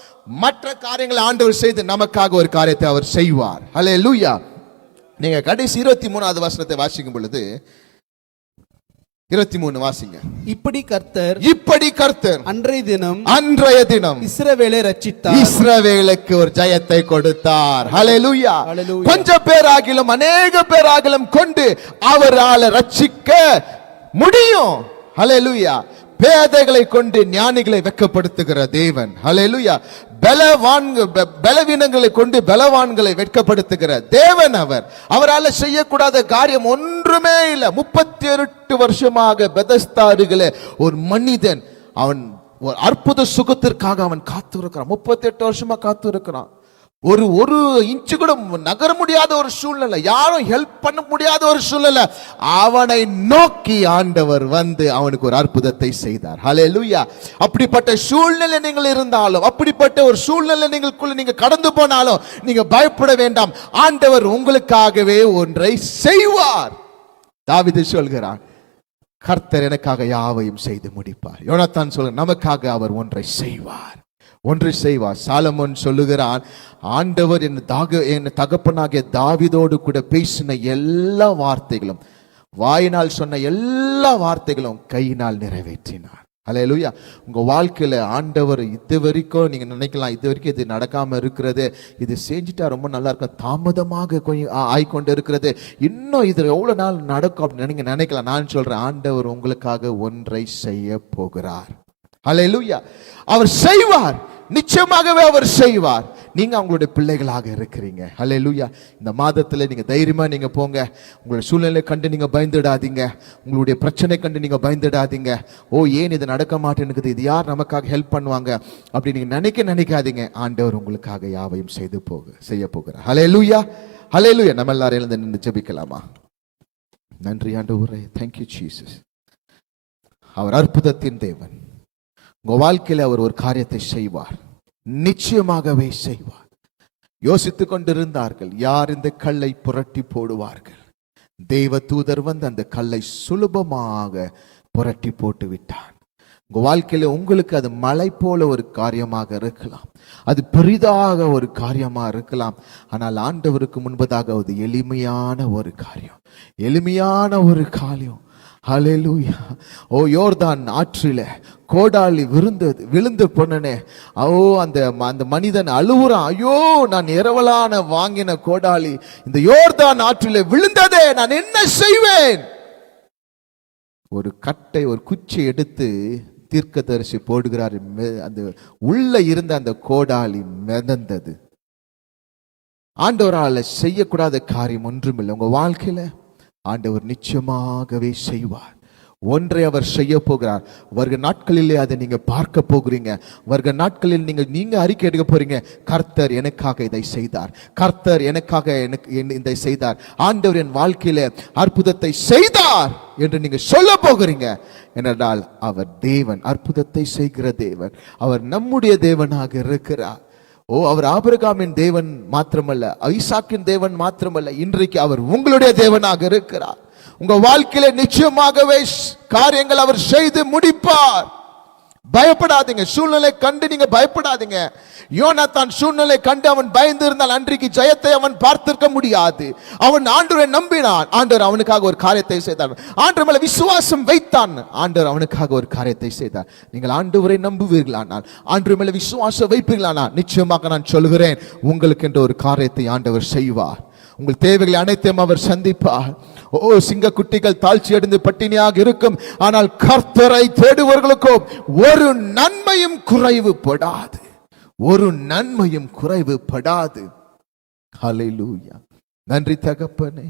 மற்ற காரியங்களை ஆண்டவர் செய்து நமக்காக ஒரு காரியத்தை அவர் செய்வார். ஹல்லேலூயா. நீங்க கடைசி 23வது வசனத்தை வாசிக்கும் பொழுது 23 வாசிங்க. இப்படி கர்த்தர் அன்றைய தினம் இஸ்ரவேலை ரட்சித்தார். இஸ்ரவேலுக்கு ஒரு ஜெயத்தை கொடுத்தார். ஹல்லேலூயா. கொஞ்சம் பேராகிலும் அநேக பேராகிலும் கொண்டு அவரால் ரட்சிக்க முடியும். ஹல்லேலூயா. பேதைகளை கொண்டு ஞானிகளை வெட்கப்படுத்துகிற தேவன். ஹல்லேலூயா. பலவீனங்களை கொண்டு பலவான்களை வெட்கப்படுத்துகிற தேவன் அவர். அவரால் செய்யக்கூடாத காரியம் ஒன்றுமே இல்லை. 38 வருஷமாக பெதஸ்தா அருகிலே ஒரு மனிதன், அவன் ஒரு அற்புத சுகத்திற்காக அவன் காத்து இருக்கிறான். 38 வருஷமா காத்து இருக்கிறான். ஒரு இன்ச்சு கூட நகர முடியாத ஒரு சூழ்நிலை, யாரும் ஹெல்ப் பண்ண முடியாத ஒரு சூழ்நிலை. அவனை நோக்கி ஆண்டவர் வந்து அவனுக்கு ஒரு அற்புதத்தை செய்தார். ஹல்லேலூயா. அப்படிப்பட்ட சூழ்நிலை நீங்கள் இருந்தாலும், அப்படிப்பட்ட ஒரு சூழ்நிலை நீங்க கடந்து போனாலும் நீங்க பயப்பட வேண்டாம். ஆண்டவர் உங்களுக்காகவே ஒன்றை செய்வார். தாவீது சொல்கிறான், கர்த்தர் எனக்காக யாவையும் செய்து முடிப்பார். யோனத்தான் சொல்கிறார், நமக்காக அவர் ஒன்றை செய்வார். சாலமோன் சொல்லுகிறான், ஆண்டவர் என் தகப்பனாகிய தாவீதோடு கூட பேசின எல்லா வார்த்தைகளும், வாயினால் சொன்ன எல்லா வார்த்தைகளும் கையினால் நிறைவேற்றினார். ஹல்லேலூயா. உங்க வாழ்க்கையில ஆண்டவர் இது வரைக்கும் நீங்க நினைக்கலாம், இது வரைக்கும் இது நடக்காம இருக்கிறது, இது செஞ்சுட்டா ரொம்ப நல்லா இருக்கும், தாமதமாக கொஞ்சம் ஆய்கொண்டு இருக்கிறது, இன்னும் இது எவ்வளவு நாள் நடக்கும் அப்படின்னு நீங்க நினைக்கலாம். நான் சொல்றேன், ஆண்டவர் உங்களுக்காக ஒன்றை செய்ய போகிறார். ஹல்லேலூயா. அவர் செய்வார், நிச்சயமாகவே அவர் செய்வார். நீங்க அவங்களுடைய பிள்ளைகளாக இருக்கிறீங்க. ஹல்லேலூயா. இந்த மாதத்துல நீங்க தைரியமா நீங்க போங்க. உங்களுடைய சூழ்நிலை கண்டு நீங்க பயந்துடாதீங்க. உங்களுடைய பிரச்சனை கண்டு நீங்க பயந்துடாதீங்க. ஓ, ஏன் இது நடக்க மாட்டேங்குது, இது யார் நமக்காக ஹெல்ப் பண்ணுவாங்க அப்படி நீங்க நினைக்காதீங்க. ஆண்டவர் உங்களுக்காக யாவையும் செய்ய போகிறார். ஹல்லேலூயா. ஹல்லேலூயா. நம்ம எல்லாரும் எழுந்து நின்று ஜெபிக்கலாமா? நன்றி ஆண்டவரே. Thank you Jesus. அவர் அற்புதத்தின் தேவன். உங்க வாழ்க்கையில அவர் ஒரு காரியத்தை செய்வார், நிச்சயமாகவே செய்வார். யோசித்துக் கொண்டிருந்தார்கள், யார் இந்த கல்லை புரட்டி போடுவார்கள். தேவ தூதர் வந்து அந்த கல்லை சுலபமாக புரட்டி போட்டு விட்டான். உங்க வாழ்க்கையில உங்களுக்கு அது மலை போல ஒரு காரியமாக இருக்கலாம், அது பெரிதாக ஒரு காரியமா இருக்கலாம். ஆனால் ஆண்டவருக்கு முன்பதாக அது எளிமையான ஒரு காரியம். ஹல்லேலூயா. ஓ, யோர்தான் ஆற்றில கோடாலி விழுந்து பொண்ணனே, அந்த மனிதன் அழுவுறான், ஐயோ, நான் இரவலான வாங்கின கோடாலி இந்த யோர்தான் ஆற்றில விழுந்ததே, நான் என்ன செய்வேன்? ஒரு குச்சி எடுத்து தீர்க்கதரிசி போடுகிறார். அந்த உள்ள இருந்த அந்த கோடாலி மிதந்தது. ஆண்டவரால் செய்யக்கூடாத காரியம் ஒன்றுமில்லை. உங்க வாழ்க்கையில ஆண்டவர் நிச்சயமாகவே செய்வார். ஒன்றை அவர் செய்ய போகிறார். வருக நாட்களிலே அதை நீங்க பார்க்க போகிறீங்க. வருக நாட்களில் நீங்க அறிக்கை எடுக்க போறீங்க, கர்த்தர் எனக்காக இதை செய்தார், கர்த்தர் எனக்காக இதை செய்தார், ஆண்டவர் என் வாழ்க்கையில அற்புதத்தை செய்தார் என்று நீங்க சொல்ல போகிறீங்க. என்றால் அவர் தேவன், அற்புதத்தை செய்கிற தேவன். அவர் நம்முடைய தேவனாக இருக்கிறார். ஓ, அவர் ஆபிரகாமின் தேவன் மாத்திரமல்ல, ஐசாக்கின் தேவன் மாத்திரமல்ல, இன்றைக்கு அவர் உங்களுடைய தேவனாக இருக்கிறார். உங்க வாழ்க்கையில நிச்சயமாகவே காரியங்கள் அவர் செய்து முடிப்பார். பயப்படாதீங்க. சூழ்நிலை கண்டு நீங்க பயப்படாதீங்க. யோனாத்தான் சூழ்நிலை கண்டு அவன் பயந்து இருந்தால் அன்றைக்கு ஜெயத்தை அவன் பார்த்திருக்க முடியாது. அவன் ஆண்டவரை நம்பினான், ஆண்டவர் அவனுக்காக ஒரு காரியத்தை செய்தார். ஆண்டவர் மேல விசுவாசம் வைத்தான், ஆண்டவர் அவனுக்காக ஒரு காரியத்தை செய்தார். நீங்கள் ஆண்டவரை நம்புவீர்களானால், ஆண்டவர் மேல விசுவாசம் வைப்பீர்களானால், நிச்சயமாக நான் சொல்கிறேன், உங்களுக்கு என்ற ஒரு காரியத்தை ஆண்டவர் செய்வார். உங்கள் தேவைகளை அனைத்தையும் அவர் சந்திப்பார். ஓ, சிங்க குட்டிகள் தாழ்ச்சி அடைந்து பட்டினியாக இருக்கும், ஆனால் கர்த்தரை தேடுவர்களுக்கோ ஒரு நன்மையும் குறைவுபடாது. ஹல்லேலூயா. நன்றி தகப்பனே.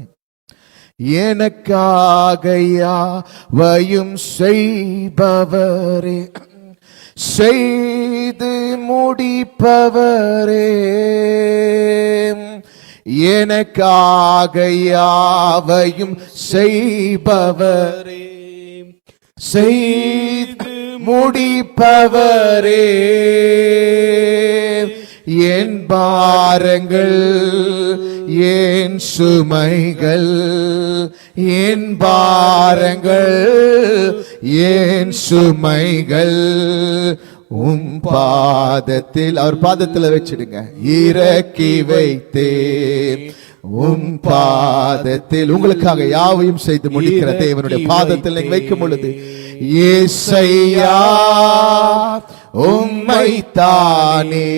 எனக்காக யாவையும் செய்பவரே, செய்து முடிப்பவரே, எனக்காக யாவையும் செய்பவரே, செய்து முடிப்பவரே, என் பாரங்கள் என் சுமைகள், என் பாரங்கள் என் சுமைகள் பாதத்தில், அவர் பாதத்தில் வச்சிடுங்க. இறக்கி வைத்தேன் பாதத்தில். உங்களுக்காக யாவையும் செய்து முடிக்கிற தேவனுடைய பாதத்தில் நீங்க வைக்கும் பொழுது, ஏசையா உம்மைத்தானே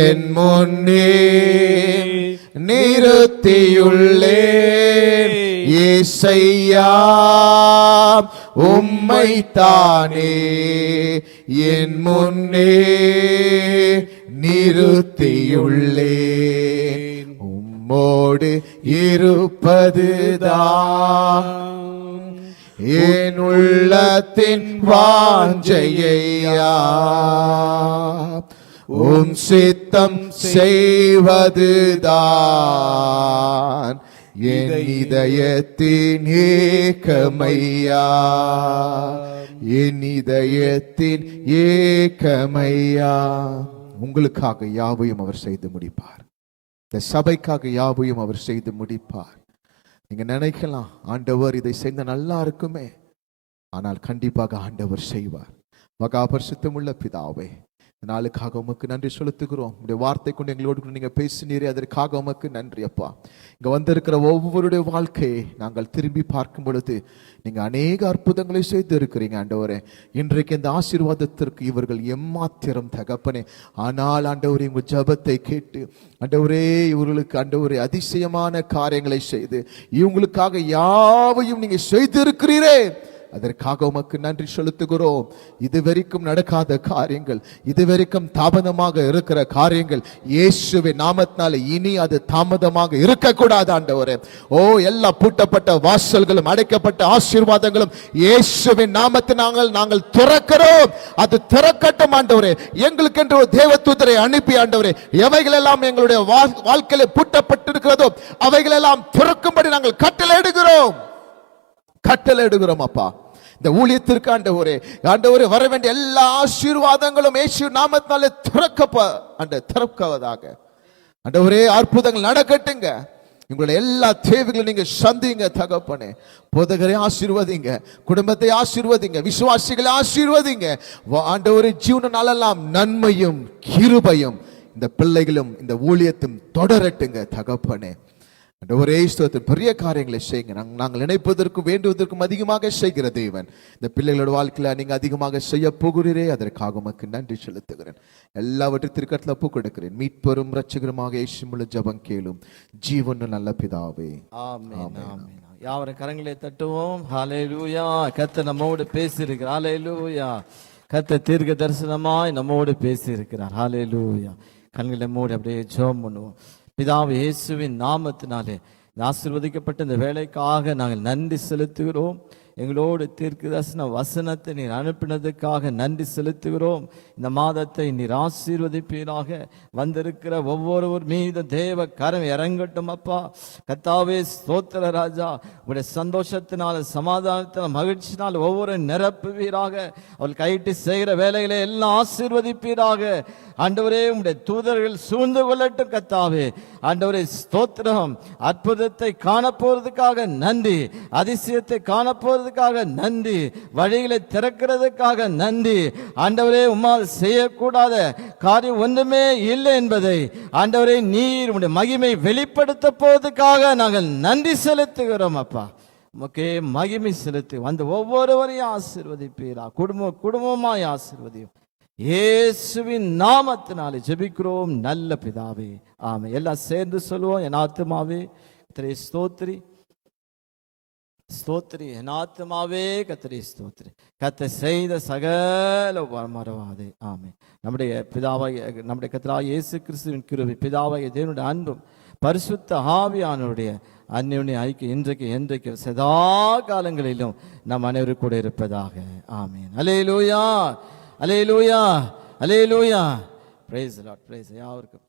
என் முன்னே நிறுத்தியுள்ளேன். ஏசையா உம்மைத்தானே என் முன்னே நிறுத்தியுள்ளேன். உம்மோடு இருப்பதுதான் என் உள்ளத்தின் வாஞ்சையா, உம் சித்தம் செய்வதுதான் என் இதயத்தின் ஏக்கமையா, என் இதயத்தின் ஏக்கமையா. உங்களுக்காக யாவையும் அவர் செய்து முடிப்பார். இந்த சபைக்காக யாவையும் அவர் செய்து முடிப்பார். நீங்க நினைக்கலாம், ஆண்டவர் இதை செய்த நல்லா இருக்குமே, ஆனால் கண்டிப்பாக ஆண்டவர் செய்வார். மகா பரிசுத்தமுள்ள பிதாவே, நாளுக்காக உமக்கு நன்றி செலுத்துகிறோம். உங்களுடைய வார்த்தை கொண்டு எங்களோடு நீங்க பேசினீரே, அதற்காக உமக்கு நன்றி அப்பா. இங்க வந்திருக்கிற ஒவ்வொருடைய வாழ்க்கையை நாங்கள் திரும்பி பார்க்கும் பொழுது நீங்க அநேக அற்புதங்களை செய்து இருக்கிறீங்க ஆண்டவரே. இன்றைக்கு இந்த ஆசீர்வாதத்திற்கு இவர்கள் எம்மாத்திரம் தகப்பனே. ஆனால் ஆண்டவரே, உங்கள் ஜெபத்தை கேட்டு ஆண்டவரே, இவர்களுக்கு ஆண்டவரே அதிசயமான காரியங்களை செய்து இவங்களுக்காக யாவையும் நீங்க செய்திருக்கிறீரே, அதற்காக உமக்கு நன்றி செலுத்துகிறோம். இதுவரைக்கும் நடக்காத காரியங்கள், இதுவரைக்கும் தாமதமாக இருக்கிற காரியங்கள் இயேசுவின் நாமத்தினால இனி அது தாமதமாக இருக்கக்கூடாது ஆண்டவரே. ஓ, எல்லா பூட்டப்பட்ட வாசல்களும் அடைக்கப்பட்ட ஆசீர்வாதங்களும் இயேசுவின் நாமத்தினால் நாங்கள் திறக்கிறோம். அது திறக்கட்டும் ஆண்டவரே. எங்களுக்கு என்று ஒரு தேவதூதரை அனுப்பி ஆண்டவரே, எவைகள் எல்லாம் எங்களுடைய வாழ்க்கையில பூட்டப்பட்டிருக்கிறதோ அவைகள் எல்லாம் திறக்கும்படி நாங்கள் கட்டளையிடுகிறோம் அப்பா. இந்த ஊழியத்திற்கு ஆண்டவரே, வர வேண்டிய எல்லா ஆசீர்வாதங்களும் இயேசு நாமத்தினாலே திறக்கவதாக ஆண்டவரே. அற்புதங்கள் நடக்கட்டுங்க. உங்களுடைய எல்லா தேவைகளும் நீங்க சந்திங்க தகப்பனே. போதகரை ஆசீர்வதிங்க, குடும்பத்தை ஆசீர்வதிங்க, விசுவாசிகளை ஆசீர்வதிங்க ஆண்டவரே. ஜீவன நாளெல்லாம் நன்மையும் கிருபையும் இந்த பிள்ளைகளும் இந்த ஊழியத்தும் தொடரட்டுங்க தகப்பனே. ஒரே ஸ்தோத்திரம். பெரிய காரியங்களை செய்யுங்க. நாங்கள் நினைப்பதற்கும் வேண்டுவதற்கும் அதிகமாக செய்கிற தேவன் இந்த பிள்ளைகளோட வாழ்க்கையில நீங்க அதிகமாக செய்ய போகிறீரே, அதற்காக உமக்கு நன்றி செலுத்துகிறேன். எல்லாவற்றையும் திருக்கரத்தில் ஒப்புக் கொடுக்கிறேன். மீட்பெரும் இரட்சகருமாக இயேசு மூலம் ஜெபம் கேளும் ஜீவன் நல்ல பிதாவே, ஆமென். யாவரும் கரங்களை தட்டுவோம். ஹல்லேலூயா. கர்த்தர் நம்மோடு பேசியிருக்கிறார். ஹல்லேலூயா. கர்த்தர் தீர்க்க தரிசனமாய் நம்மோடு பேசியிருக்கிறார். ஹல்லேலூயா. கண்களை மூடி அப்படியே ஜெபம் பண்ணுவோம். பிதாவே, இயேசுவின் நாமத்தினாலே ஆசீர்வதிக்கப்பட்ட இந்த வேலைக்காக நாங்கள் நன்றி செலுத்துகிறோம். எங்களோடு தீர்க்கதரிசன வசனத்தை நீர் அனுப்பினதுக்காக நன்றி செலுத்துகிறோம். இந்த மாதத்தை நீர் ஆசீர்வதிப்பீராக. வந்திருக்கிற ஒவ்வொருவர் மீது தேவ கரம் இறங்கட்டும் அப்பா. கர்த்தாவே, ஸ்தோத்திர ராஜா. உங்களுடைய சந்தோஷத்தினால, சமாதானத்தினால், மகிழ்ச்சினால் ஒவ்வொரு நிரப்புவீராக. அவள் கையிட்டு செய்கிற வேலைகளை எல்லாம் ஆசீர்வதிப்பீராக. ஆண்டவரே, உம்முடைய தூதர்கள் சூழ்ந்து கொள்ளட்டும் கர்த்தாவே. ஆண்டவரே, ஸ்தோத்திரம். அற்புதத்தை காணப்போறதுக்காக நன்றி, அதிசயத்தை காணப்போறதுக்காக நன்றி, வழிகளை திறக்கிறதுக்காக நன்றி. ஆண்டவரே, உம்மால் செய்யக்கூடாத காரியம் ஒன்றுமே இல்லை என்பதை ஆண்டவரே நீர் உம்முடைய மகிமை வெளிப்படுத்த போவதுக்காக நாங்கள் நன்றி செலுத்துகிறோம் அப்பா. உமக்கே மகிமை செலுத்தி வந்து ஒவ்வொருவரையும் ஆசீர்வதிப்பீரா. குடும்பமாய் ஆசீர்வதியும். இயேசுவின் நாமத்தினாலே ஜெபிக்கிறோம் நல்ல பிதாவே, ஆமென். எல்லாம் சேர்ந்து சொல்லுவோம். என் ஆத்துமாவே கர்த்தரை ஸ்தோத்திரி, ஸ்தோத்திரி. என் ஆத்துமாவே கர்த்தரை ஸ்தோத்திரி. கர்த்தர் செய்த சகல மறவாதே. ஆமென். நம்முடைய பிதாவாகிய நம்முடைய கர்த்தராகிய இயேசு கிறிஸ்துவின் கிருபை, பிதாவாகிய தேவனுடைய அன்பும் பரிசுத்த ஆவியானவருடைய அன்யோன்ய ஐக்கியம் இன்றைக்கு என்றைக்கு சதா காலங்களிலும் நம் அனைவரும் கூட இருப்பதாக. Amen. Hallelujah, hallelujah, hallelujah. Praise the lord. Praise யாவருக்கும்